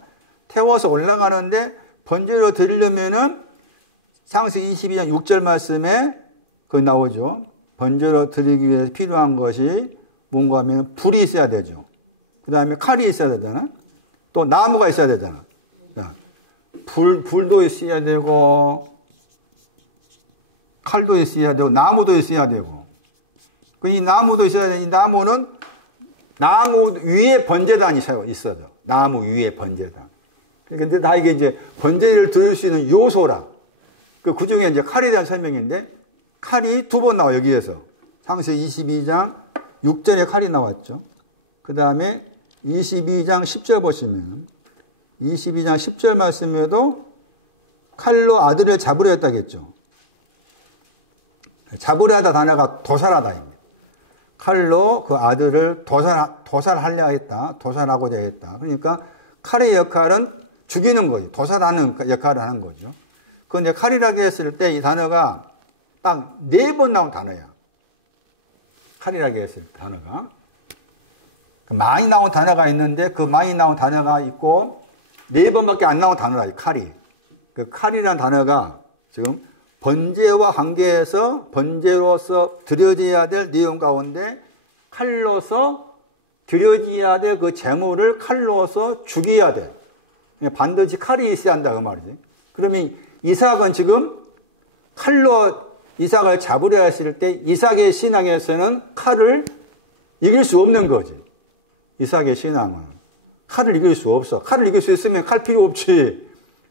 태워서 올라가는데 번제로 드리려면은 창세기 22장 6절 말씀에 그 나오죠. 번제로 드리기 위해서 필요한 것이 뭔가 하면 불이 있어야 되죠. 그 다음에 칼이 있어야 되잖아. 또 나무가 있어야 되잖아. 불도 있어야 되고, 칼도 있어야 되고, 나무도 있어야 되고. 이 나무도 있어야 되는 이 나무는 나무 위에 번제단이 있어요. 나무 위에 번제단. 근데 다 이게 이제 번제를 드릴 수 있는 요소라. 그 중에 이제 칼에 대한 설명인데, 칼이 두 번 나와요, 여기에서. 창세기 22장 6절에 칼이 나왔죠. 그 다음에 22장 10절 보시면 22장 10절 말씀에도 칼로 아들을 잡으려 했다겠죠. 잡으려 하다 단어가 도살하다입니다. 칼로 그 아들을 도살하려 했다. 도살하고자 했다. 그러니까 칼의 역할은 죽이는 거죠. 도살하는 역할을 하는 거죠. 그런데 칼이라고 했을 때 이 단어가 딱 4번 나온 단어야. 칼이라고 했을 때 단어가. 많이 나온 단어가 있는데 그 많이 나온 단어가 있고 4번밖에 안 나온 단어라, 이 칼이. 그 칼이라는 단어가 지금 번제와 관계에서 번제로서 드려져야 될 내용 가운데 칼로서 드려져야 될 그 제물을 칼로서 죽여야 돼. 반드시 칼이 있어야 한다 그 말이지. 그러면 이삭은 지금 칼로 이삭을 잡으려 했을 때 이삭의 신앙에서는 칼을 이길 수 없는 거지. 이삭의 신앙은 칼을 이길 수 없어. 칼을 이길 수 있으면 칼 필요 없지.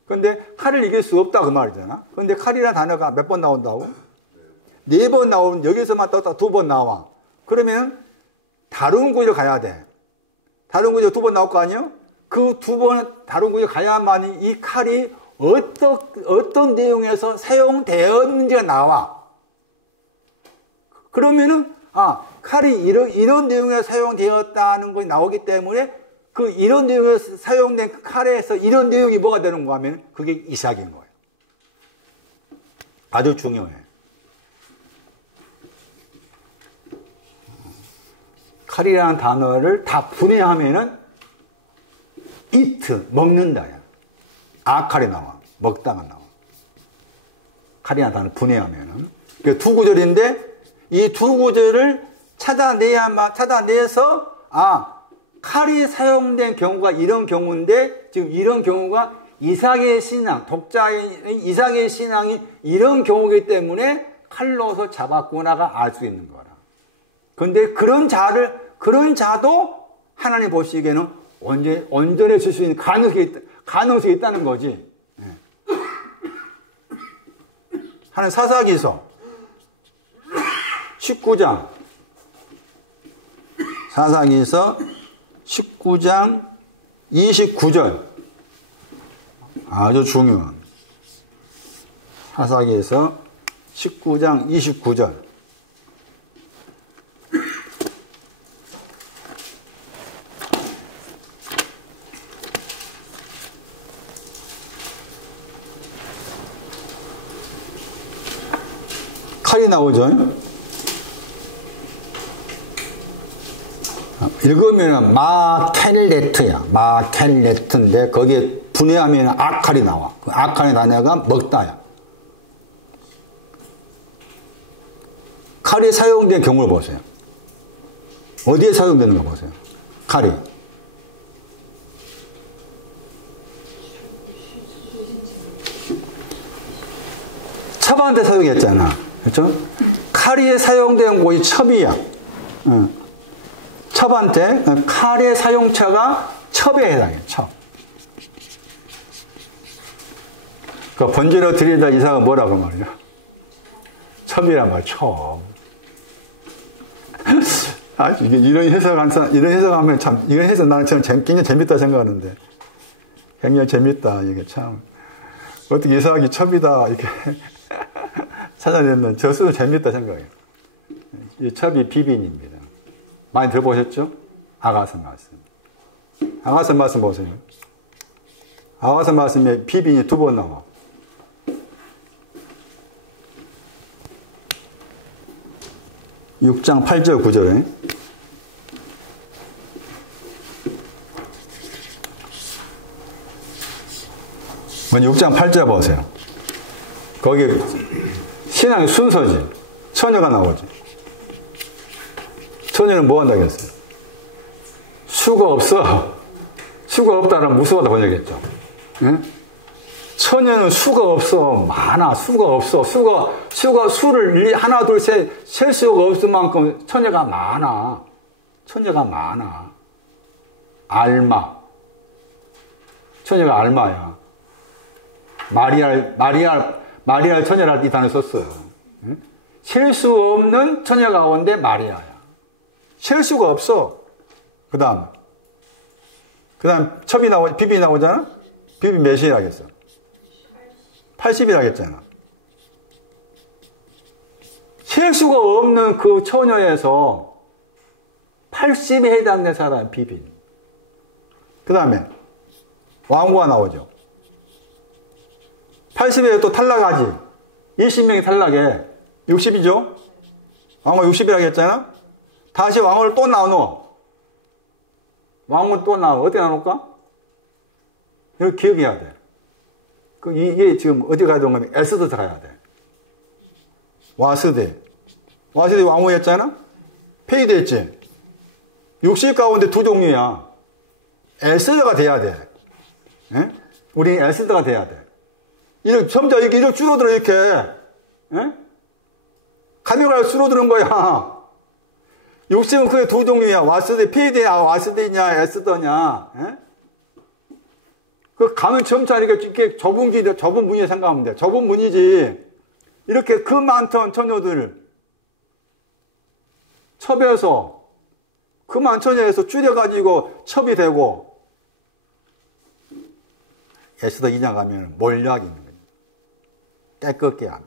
그런데 칼을 이길 수 없다 그 말이잖아. 그런데 칼이라는 단어가 몇 번 나온다고? 4번 나오면 여기서만 떴다 2번 나와. 그러면 다른 구절 가야 돼. 다른 구절 2번 나올 거 아니에요? 그 2번 다른 구절 가야만이 이 칼이 어떤 내용에서 사용되었는지가 나와. 그러면은 칼이 이런 내용에서 사용되었다는 것이 나오기 때문에 그 이런 내용에서 사용된 그 칼에서 이런 내용이 뭐가 되는 거 하면 그게 이삭인 거예요. 아주 중요해. 칼이라는 단어를 다 분해하면은 eat, 먹는다야. 칼이 나와. 먹다가 나와. 칼이라는 단어를 분해하면은. 그 2구절인데 이 2구절을 찾아내서 칼이 사용된 경우가 이런 경우인데 지금 이런 경우가 이삭의 신앙, 독자인 이삭의 신앙이 이런 경우이기 때문에 칼로서 잡았구나가 알 수 있는 거라. 그런데 그런 자도 하나님 보시기에는 온전해질 수 있는 가능성이 있다는 거지. 하는 사사기서 19장 사사기서 19장 29절 아주 중요한 사사기에서 19장 29절 칼이 나오죠. 읽으면 마켈레트야. 마켈레트인데 거기에 분해하면 아칼이 나와. 그 아칼의 단어가 먹다야. 칼이 사용된 경우를 보세요. 어디에 사용되는가 보세요. 칼이. 첩한테 사용했잖아. 그렇죠? 칼이 사용된 곳이 첩이야. 첩한테 칼의 사용처가 첩에 해당해. 첩. 그 번제로 드리다 이삭은 뭐라고 말이야? 첩이란 말. 첩. 이게 이런 해석하면 참 이런 해석 나는 굉장히 재밌다 생각하는데 굉장히 재밌다. 이게 참 어떻게 이삭이 첩이다 이렇게 찾아내는 저수도 재밌다 생각해요. 이 첩이 비빈입니다. 많이 들어보셨죠? 아가서 말씀. 아가서 말씀 보세요. 아가서 말씀에 비빈이 2번 나와. (6장 8절 9절에) 먼저 6장 8절 보세요. 거기 신앙의 순서지. 처녀가 나오지. 처녀는 뭐 한다고 했어요? 수가 없어. 수가 없다는 무수하다 번역했죠. 응? 처녀는 수가 없어. 많아. 수가 없어. 수를 하나, 둘, 셋, 셀 수가 없을 만큼 처녀가 많아. 처녀가 많아. 알마. 처녀가 알마야. 마리아 처녀라는 이 단어 썼어요. 응? 실수 없는 처녀 가운데 마리아야. 실수가 없어. 그 다음 비비 나오잖아? 비비 몇이라겠어? 80이라겠잖아. 실수가 없는 그 처녀에서 80에 해당된 사람이 비비. 그 다음에 왕후가 나오죠. 80에 또 탈락하지. 20명이 탈락해. 60이죠? 왕후 60이라고 했잖아? 다시 왕후를 또 나눠. 왕후 또 나눠. 어떻게 나눌까? 이거 기억해야 돼. 이게 지금 어디 가야 되는 거면 에스더 가야 돼. 와스데 왕후였잖아? 폐위됐지? 60 가운데 두 종류야. 에스더가 돼야 돼. 에? 우리 에스더가 돼야 돼. 점점 이렇게 줄어들어, 이렇게. 에? 가면가 줄어드는 거야. 60은 그게 두 종류야. 와스데, 폐위되냐, 와스데냐, 에스더냐. 에? 그 가면 점차 이렇게 좁은 문이에 생각하면 돼. 좁은 문이지. 이렇게 그 많던 처녀들을 첩에서, 그 많은 처녀에서 줄여가지고 첩이 되고, 에스더 2장 가면 몰약이 있는 거예요. 깨끗게 하면.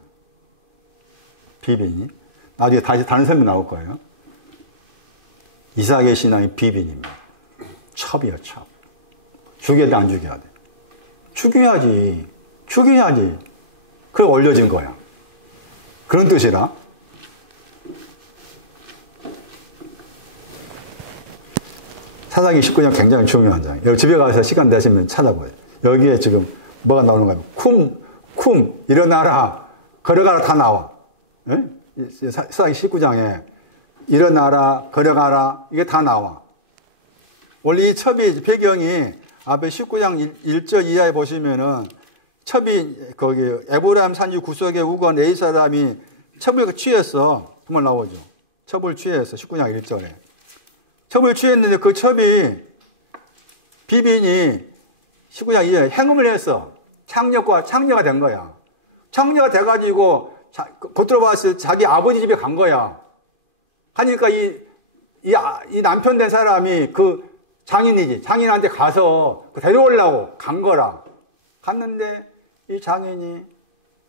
비빈이. 나중에 다시 다른 설명 나올 거예요. 이삭의 신앙이 비빈입니다. 첩이야, 첩. 죽여야 돼, 안 죽여야 돼? 죽여야지. 그래 올려진 거야. 그런 뜻이라. 사사기 19장 굉장히 중요한 장. 여기 집에 가서 시간 되시면 찾아봐요. 여기에 지금 뭐가 나오는 거예요? 쿰, 일어나라, 걸어가라 다 나와. 사사기 19장에 일어나라, 걸어가라, 이게 다 나와. 원래 이 첩이 배경이 앞에 19장 1절 이하에 보시면은 첩이 거기 에브라임 산지 구석에 우건 에이 사람이 첩을 취했어. 정말 나오죠. 첩을 취했어. 19장 1절에. 첩을 취했는데 그 첩이 비빈이 19장 2절에 행음을 했어. 창녀가 된 거야. 창녀가 돼가지고 겉으로 봤을 때 자기 아버지 집에 간 거야. 하니까 이 남편 된 사람이 그 장인한테 가서 데려오려고 간 거라. 갔는데 이 장인이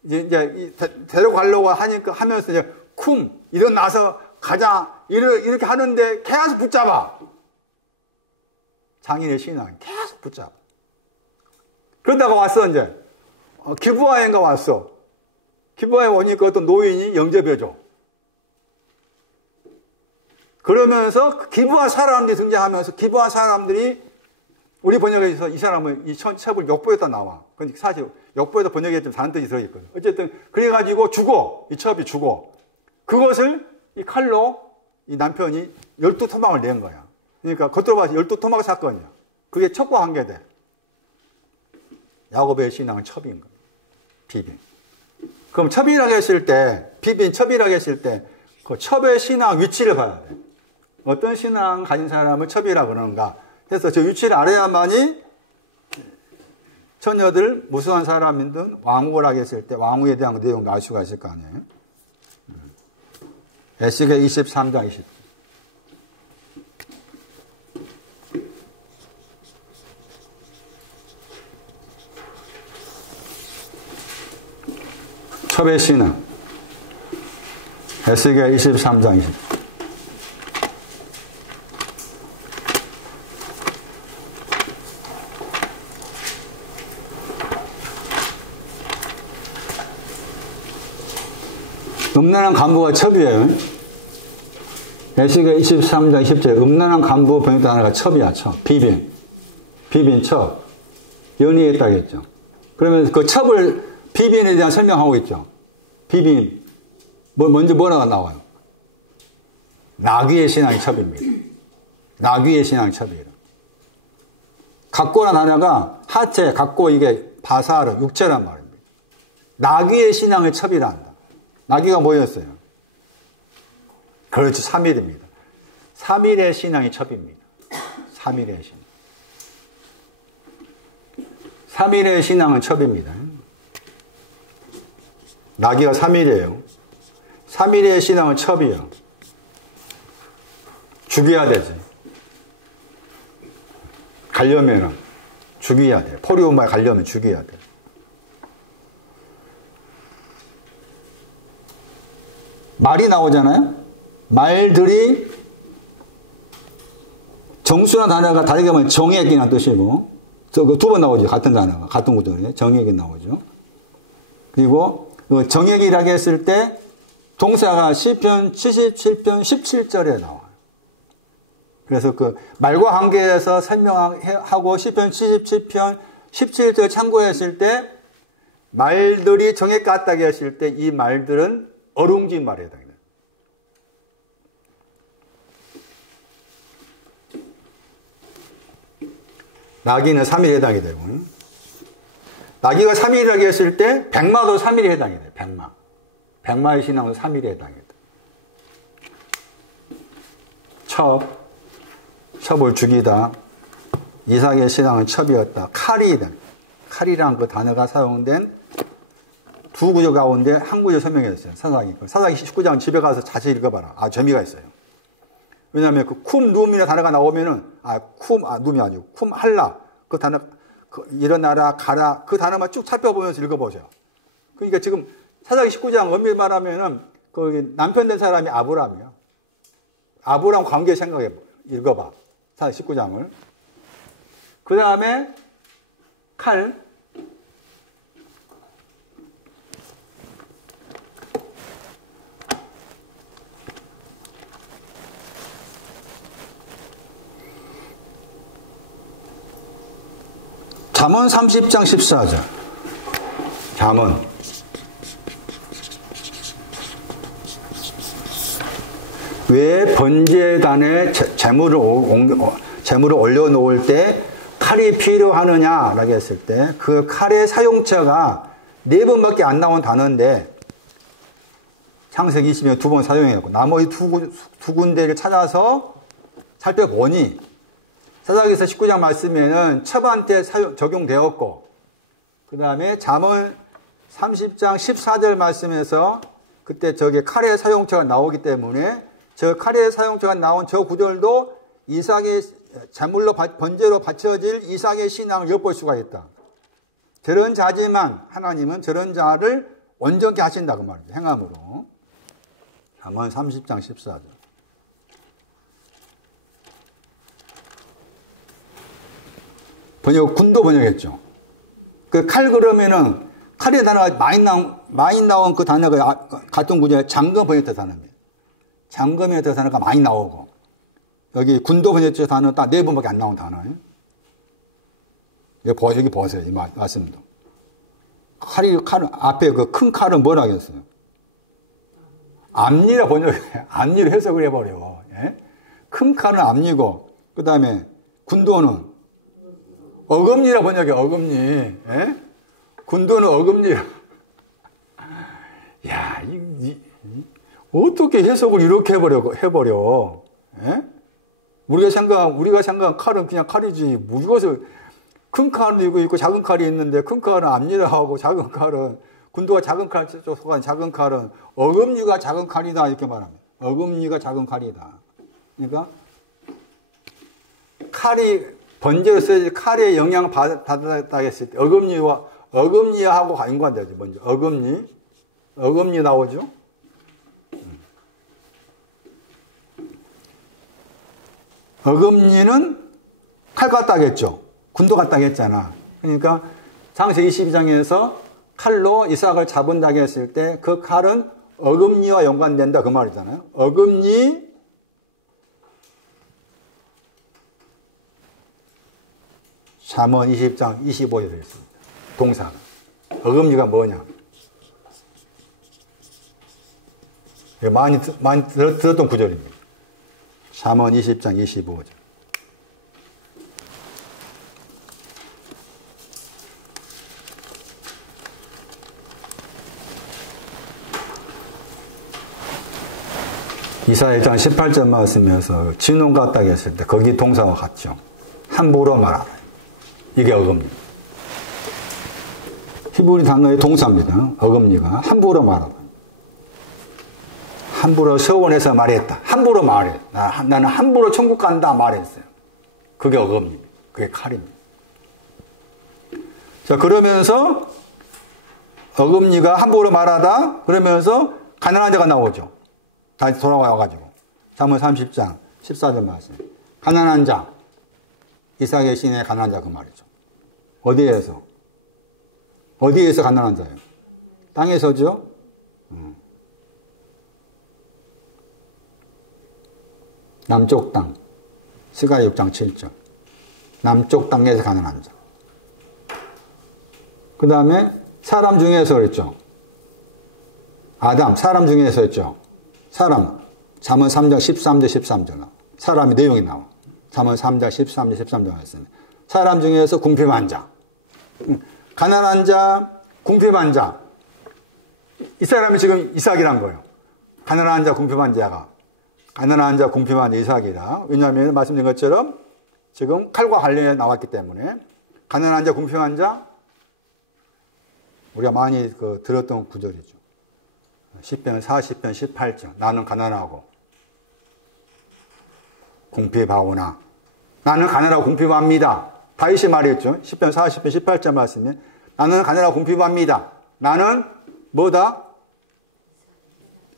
이제 데려가려고 하면서 이제 일어나서 가자 이렇게 하는데 계속 붙잡아. 장인의 신앙이 계속 붙잡아. 그러다가 왔어. 이제 기브아인가 왔어. 기브아에 오니까 어떤 노인이 영접해줘. 그러면서 기브아 사람들이 등장하면서 기브아 사람들이 우리 번역에서 이 사람은 이 첩을 역보에다 나와. 그러니까 사실 역보에다 번역에 좀 다른 뜻이 들어있거든. 어쨌든 그래가지고 죽어. 이 첩이 죽어. 그것을 이 칼로 이 남편이 12토막을 낸 거야. 그러니까 겉으로 봐서 12토막 사건이야. 그게 첩과 관계돼. 야곱의 신앙은 첩인 거야. 비빈. 그럼 첩이라고 했을 때, 비빈 첩이라고 했을 때, 그 첩의 신앙 위치를 봐야 돼. 어떤 신앙 가진 사람을 첩이라고 그러는가. 그래서 저 위치를 알아야만이 처녀들, 무수한 사람이든 왕후라고 했을 때 왕후에 대한 내용을 알 수가 있을 거 아니에요. 에스겔 23장 20. 첩의 신앙. 에스겔 23장 20. 음란한 간부가 첩이에요. 에스겔 23장 10절. 음란한 간부 번역 단어가 첩이야, 첩. 비빈 첩. 연이했다고 했죠. 그러면 그 첩을 비빈에 대한 설명하고 있죠. 비빈. 먼저 뭐라고 나와요? 나귀의 신앙이 첩입니다. 나귀의 신앙이 첩이에요. 각고란 단어가 하체, 각고 이게 바사르, 육체란 말입니다. 나귀의 신앙을 첩이라 한다. 나귀가 뭐였어요? 그렇죠. 3일입니다. 3일의 신앙이 첩입니다. 3일의 신앙. 3일의 신앙은 첩입니다. 나귀가 3일이에요. 3일의 신앙은 첩이요. 죽여야 되지. 가려면은 죽여야 돼. 포리오마에 가려면 죽여야 돼. 말이 나오잖아요. 말들이 정수나 단어가 다르게 하면 정액이라는 뜻이고, 두 번 나오죠. 같은 단어가 같은 구절에 정액이 나오죠. 그리고 정액이라고 했을 때 동사가 시편 77편 17절에 나와요. 그래서 그 말과 관계에서 설명하고 시편 77편 17절 참고했을 때 말들이 정액 같다고 했을 때 이 말들은 어룽진 말에 해당해요. 나귀는 3일에 해당이 되고, 나귀가 3일이라고 했을 때 백마도 3일에 해당이 돼요. 백마. 백마의 신앙은 3일에 해당이 돼요. 첩을 죽이다. 이삭의 신앙은 첩이었다. 칼이다. 칼이라는 그 단어가 사용된 두 구절 가운데 한 구절 설명했어요. 사사기 19장 집에 가서 자세히 읽어봐라. 재미가 있어요. 왜냐하면 그 쿰룸이라는 단어가 나오면은 룸이 아니고 쿰할라 그 단어 일어나라 가라 그 단어만 쭉 살펴보면서 읽어보세요. 그러니까 지금 사사기 19장 엄밀히 말하면은 그 남편 된 사람이 아브람이야. 아브람 관계 생각해 읽어봐. 사사기 19장을. 그 다음에 칼. 잠언 30장 14절. 잠언. 왜 번제단에 재물을 올려놓을 때 칼이 필요하느냐라고 했을 때 그 칼의 사용처가 4번밖에 안 나온 단어인데 창세기 20년 2번 사용했고 나머지 두 군데를 찾아서 살펴보니 사사기서 19장 말씀에는 첩한테 적용되었고 그 다음에 잠언 30장 14절 말씀에서 그때 저게 칼의 사용처가 나오기 때문에 저 칼의 사용처가 나온 저 구절도 이삭의 제물로 번제로 바쳐질 이삭의 신앙을 엿볼 수가 있다. 저런 자지만 하나님은 저런 자를 온전케 하신다 그 말이죠. 행함으로. 잠언 30장 14절. 군도 번역했죠. 그 칼 그러면은 칼의 단어가 많이 나온 그 단어가 같은 구절에 잠금 번역된 단어입니다. 잠금의 단어가 많이 나오고 여기 군도 번역된 단어 딱 4번밖에 안 나온 단어예요. 여기 보세요. 이 말씀도. 칼 앞에 그 큰 칼은 뭐라 하겠어요? 앞니라 번역해. 앞니로 해석을 해버려. 예? 큰 칼은 앞니고 그 다음에 군도는 어금니라 번역해. 어금니. 예? 군도는 어금니라. 야, 어떻게 해석을 이렇게 해버려. 예? 우리가 생각한 칼은 그냥 칼이지. 이것을 큰 칼은 있고 작은 칼이 있는데 큰 칼은 앞니라 하고 작은 칼은 군도가 작은 칼 속한 작은 칼은 어금니가 작은 칼이다 이렇게 말합니다. 어금니가 작은 칼이다. 그러니까 칼이 번제로 써야지 칼의 영향을 받았다 했을 때 어금니하고 연관되죠. 먼저 어금니 나오죠. 어금니는 칼 같다겠죠. 군도 같다고 했잖아. 그러니까 창세기 22장에서 칼로 이삭을 잡은다고 했을 때 그 칼은 어금니와 연관된다 그 말이잖아요. 어금니 잠언 20장 25절에 있습니다. 동사가. 어금니가 뭐냐. 많이 들었던 구절입니다. 잠언 20장 25절. 이사야 1장 18절 말씀에서 진홍 같다고 했을 때 거기 동사와 같죠. 함부로 말하라. 이게 어금니. 히브리 단어의 동사입니다. 어금니가 함부로 말하라. 함부로 서원해서 말했다. 함부로 말해. 나는 함부로 천국 간다 말했어요. 그게 어금입니다. 그게 칼입니다. 자, 그러면서 어금니가 함부로 말하다 그러면서 가난한 자가 나오죠. 다시 돌아와가지고 잠언 30장 14절 말씀. 가난한 자, 이삭의 신의 가난한 자 그 말이죠. 어디에서? 어디에서 가난한 자예요? 땅에서죠. 남쪽 땅, 스가랴 6장 7절. 남쪽 땅에서 가난한 자. 그 다음에 사람 중에서 그랬죠. 아담, 사람 중에서 했죠. 사람, 잠언 3장 13절 13절. 사람의 내용이 나와. 잠언 3장 13절 13절 말씀. 사람 중에서 궁핍한 자. 가난한 자, 궁핍한 자. 이 사람이 지금 이삭이란 거예요. 가난한 자, 궁핍한 자가. 가난한 자, 궁핍한 이삭이라. 왜냐하면 말씀드린 것처럼 지금 칼과 관련해 나왔기 때문에 가난한 자, 궁핍한 자, 우리가 많이 들었던 구절이죠. 시편 40편 18절. 나는 가난하고 궁핍하오나. 나는 가난하고 궁핍합니다. 다윗이 말했죠. 시편 40편 18절 말씀에 나는 가난하고 궁핍합니다. 나는 뭐다?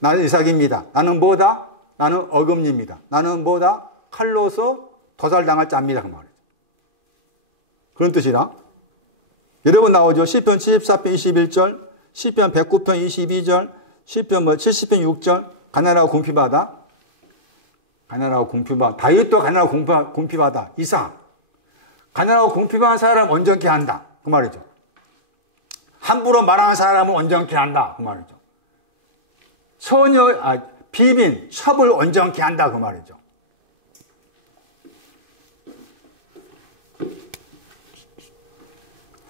나는 이삭입니다. 나는 뭐다? 나는 어금니입니다. 나는 뭐다? 칼로서 도살당할 자입니다. 그 말이죠. 그런 뜻이라. 여러 번 나오죠. 시편 74편 21절, 시편 109편 22절, 시편 70편 6절. 가난하고 궁핍하다. 가난하고 궁핍하다. 다윗도 가난하고 궁핍하다. 이삭. 가난하고 궁핍한 사람 온전케 한다. 그 말이죠. 함부로 말하는 사람을 온전케 한다. 그 말이죠. 비빈, 첩을 온전케 한다. 그 말이죠.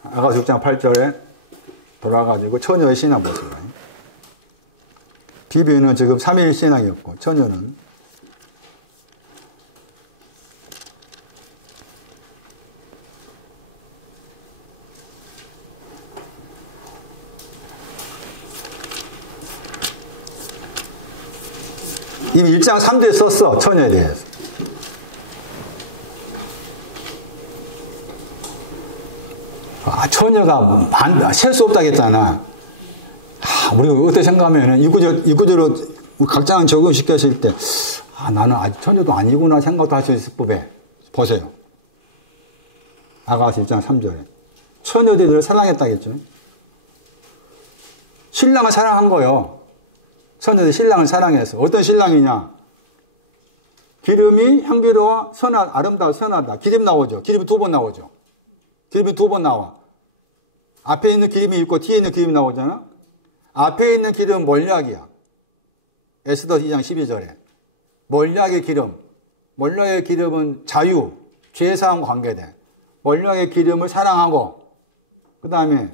아가서 6장 8절에 돌아가지고 처녀의 신앙 보세요. 비빈은 지금 3일 신앙이었고 처녀는 이미 1장 3절에 썼어. 처녀에 대해서. 처녀가 셀 수 없다고 했잖아. 우리가 어떻게 생각하면 이 구절로 각자는 적용시켰을 때 나는 아직 처녀도 아니구나 생각도 할 수 있을 법에. 보세요. 아가서 1장 3절에 처녀들을 사랑했다겠죠. 신랑을 사랑한 거예요. 처녀들이 신랑을 사랑해서. 어떤 신랑이냐? 기름이 향기로워 아름다워 선하다. 기름 나오죠. 기름이 2번 나오죠. 기름이 2번 나와. 앞에 있는 기름이 있고 뒤에 있는 기름이 나오잖아. 앞에 있는 기름은 몰약이야. 에스더 2장 12절에 몰약의 기름. 몰약의 기름은 자유, 죄사함과 관계돼. 몰약의 기름을 사랑하고 그 다음에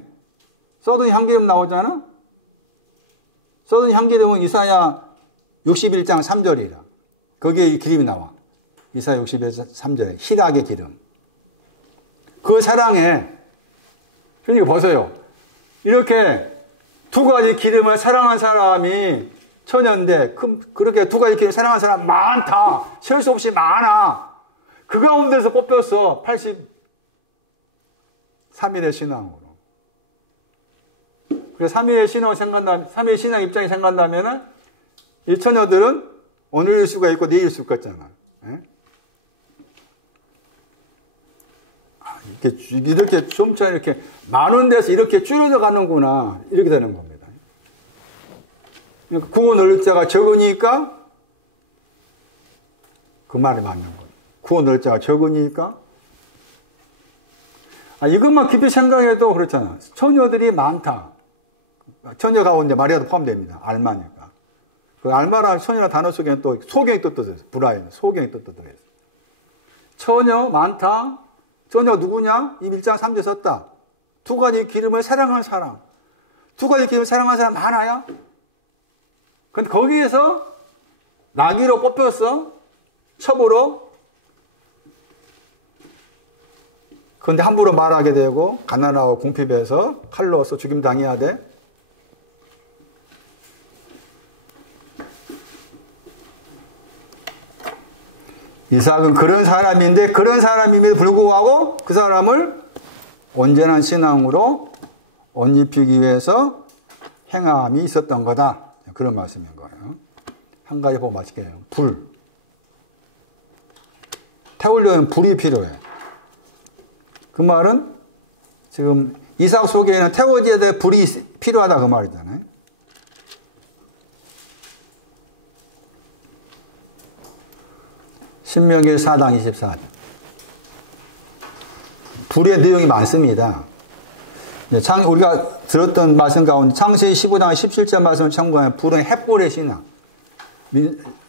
쏟은 향기름 나오잖아. 쏟은 향기름은 이사야 61장 3절이라. 거기에 이 기름이 나와. 이사야 61장 3절에 희락의 기름. 그 사랑에 그러니까 보세요. 이렇게 2가지 기름을 사랑한 사람이 처녀인데 그렇게 2가지 기름을 사랑한 사람 많다. 셀 수 없이 많아. 그 가운데서 뽑혔어. 83일의 신앙으로. 그래서 3일의 신앙을 생각한다면, 3일의 신앙 입장이 생각한다면, 이 처녀들은 오늘일 수가 있고 내일일 수가 있잖아. 이렇게 점차 이렇게 많은 데서 이렇게 줄어져 가는구나. 이렇게 되는 겁니다. 구원 얻을 자가 적으니까 그 말이 맞는 거예요. 구원 얻을 자가 적으니까. 이것만 깊이 생각해도 그렇잖아. 처녀들이 많다. 처녀 가운데 마리아도 포함됩니다. 알마니까. 그 알마라는 처녀라는 단어 속에는 또 소경이 또 들어있어요. 브라인, 소경이 또 들어있어요. 처녀 많다. 처녀 누구냐? 이 1장 3절 썼다. 2가지 기름을 사랑한 사람. 2가지 기름을 사랑한 사람 많아요? 근데 거기에서 나귀로 뽑혔어. 첩으로. 그런데 함부로 말하게 되고 가난하고 궁핍해서 칼로서 죽임 당해야 돼. 이삭은 그런 사람인데 그런 사람임에도 불구하고 그 사람을 온전한 신앙으로 옷 입히기 위해서 행함이 있었던 거다. 그런 말씀인 거예요. 한 가지 보고 마칠게요. 불. 태우려면 불이 필요해. 그 말은 지금 이삭 속에는 태워져야 될 불이 필요하다 그 말이잖아요. 신명기 4장 24절. 불의 내용이 많습니다. 우리가 들었던 말씀 가운데 창세기 15장 17절 말씀을 참고하면 불은 햇불의 신앙.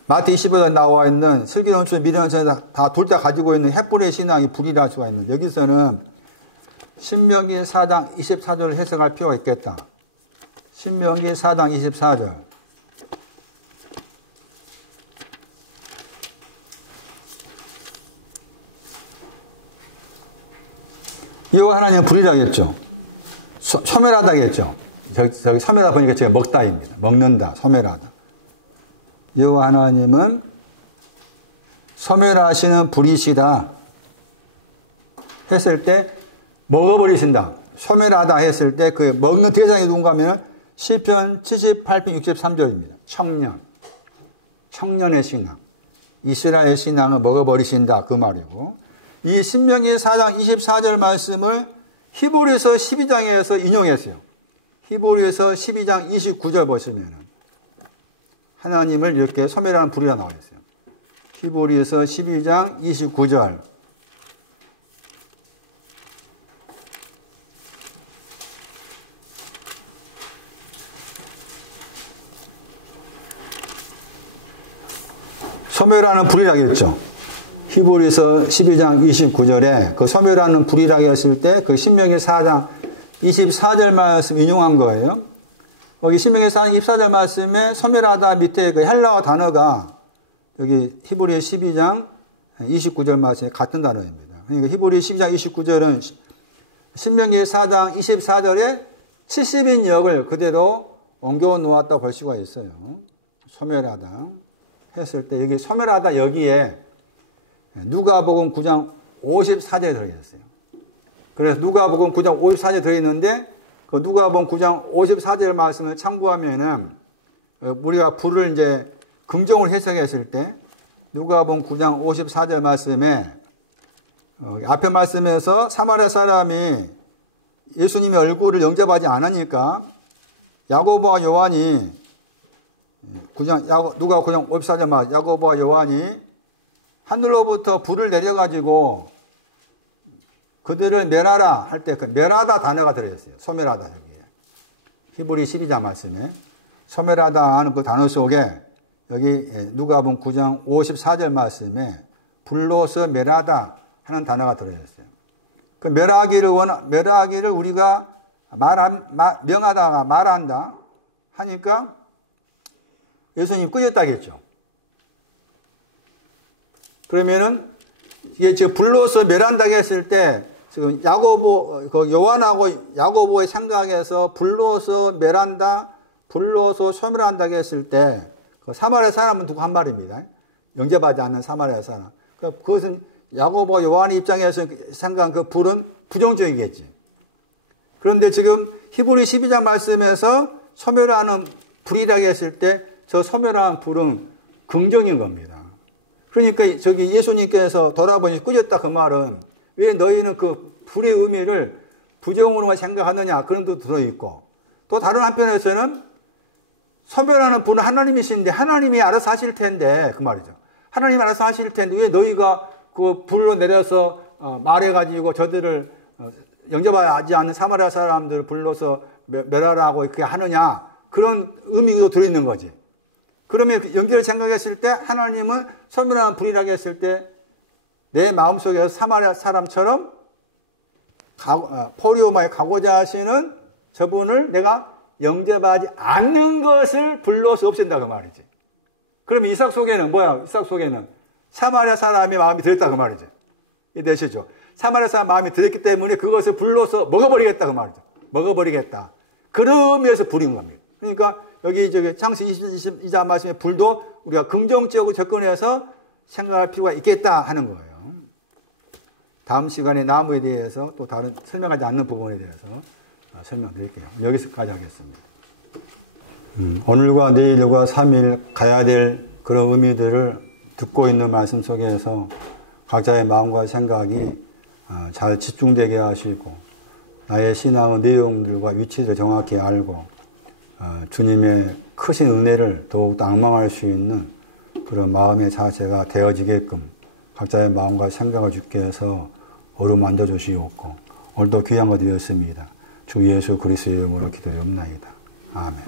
마태 25장에 나와 있는 슬기로운 미련천에서 다 둘 다 가지고 있는 햇불의 신앙이 불이라 할 수가 있는데 여기서는 신명기 4장 24절을 해석할 필요가 있겠다. 신명기 4장 24절. 여호와 하나님은 불이라겠죠. 소멸하다겠죠. 저기 소멸하다 보니까 제가 먹다입니다. 먹는다, 소멸하다. 여호와 하나님은 소멸하시는 불이시다 했을 때 먹어버리신다. 소멸하다 했을 때 그 먹는 대상이 누군가 하면 시편 78편 63절입니다. 청년의 신앙. 이스라엘 신앙을 먹어버리신다 그 말이고 이 신명기 4장 24절 말씀을 히브리서 12장에서 인용했어요. 히브리서 12장 29절 보시면 하나님을 이렇게 소멸하는 불이라 나와 있어요. 히브리서 12장 29절. 소멸하는 불이라겠죠. 히브리서 12장 29절에 그 소멸하는 불이라고 했을 때 그 신명기 4장 24절 말씀 인용한 거예요. 여기 신명기 4장 24절 말씀에 소멸하다 밑에 그 헬라어 단어가 여기 히브리 12장 29절 말씀에 같은 단어입니다. 그러니까 히브리 12장 29절은 신명기 4장 24절에 70인 역을 그대로 옮겨 놓았다고 볼 수가 있어요. 소멸하다 했을 때 여기 소멸하다 여기에 누가복음 9장 54절에 들어있어요. 그래서 누가복음 9장 54절에 들어있는데 그 누가복음 9장 54절 말씀을 참고하면은 우리가 불을 이제 긍정을 해석했을 때 누가복음 9장 54절 말씀에 앞에 말씀에서 사마리아 사람이 예수님의 얼굴을 영접하지 않으니까 야고보와 요한이 누가 9장 54절 말 야고보와 요한이 하늘로부터 불을 내려가지고 그들을 멸하라 할 때 그 멸하다 단어가 들어있어요. 소멸하다 여기에. 히브리 12장 말씀에 소멸하다 하는 그 단어 속에 여기 누가복음 9장 54절 말씀에 불로서 멸하다 하는 단어가 들어있어요. 그 멸하기를 우리가 명하다가 말한다 하니까 예수님 끄졌다겠죠. 그러면은 이게 지금 불로서 멸한다고 했을 때 지금 요한하고 야고보의 생각에서 불로서 멸한다, 불로서 소멸한다고 했을 때 그 사마리아 사람은 누구 한 말입니다. 영접하지 않는 사마리아 사람. 그것은 야고보 요한의 입장에서 생각한 그 불은 부정적이겠지. 그런데 지금 히브리 12장 말씀에서 소멸하는 불이라고 했을 때 저 소멸하는 불은 긍정인 겁니다. 그러니까 저기 예수님께서 돌아보니 끄졌다 그 말은 왜 너희는 그 불의 의미를 부정으로만 생각하느냐 그런 것도 들어있고 또 다른 한편에서는 소멸하는 분은 하나님이신데 하나님이 알아서 하실 텐데 그 말이죠. 하나님이 알아서 하실 텐데 왜 너희가 그 불로 내려서 말해가지고 저들을 영접하지 않는 사마리아 사람들을 불러서 멸하라고 그렇게 하느냐 그런 의미도 들어있는 거지. 그러면 연결을 생각했을 때 하나님은 소멸하는 불이라고 했을 때 내 마음속에서 사마리아 사람처럼 포리오마에 가고자 하시는 저분을 내가 영접하지 않는 것을 불러서 없앤다 그 말이지. 그러면 이삭 속에는 뭐야? 이삭 속에는 사마리아 사람의 마음이 들었다 그 말이지. 이해되시죠? 사마리아 사람 마음이 들었기 때문에 그것을 불러서 먹어버리겠다 그 말이죠. 먹어버리겠다. 그러면서 불인 겁니다. 그러니까 여기 창세기 22장 말씀의 불도 우리가 긍정적으로 접근해서 생각할 필요가 있겠다 하는 거예요. 다음 시간에 나무에 대해서 또 다른 설명하지 않는 부분에 대해서 설명드릴게요. 여기서까지 하겠습니다. 오늘과 내일과 3일 가야 될 그런 의미들을 듣고 있는 말씀 속에서 각자의 마음과 생각이 잘 집중되게 하시고 나의 신앙의 내용들과 위치를 정확히 알고 주님의 크신 은혜를 더욱 앙망할 수 있는 그런 마음의 자세가 되어지게끔 각자의 마음과 생각을 주께서 어루만져 주시옵고 오늘도 귀한 것 되었습니다. 주 예수 그리스도의 이름으로 기도드리옵나이다. 아멘.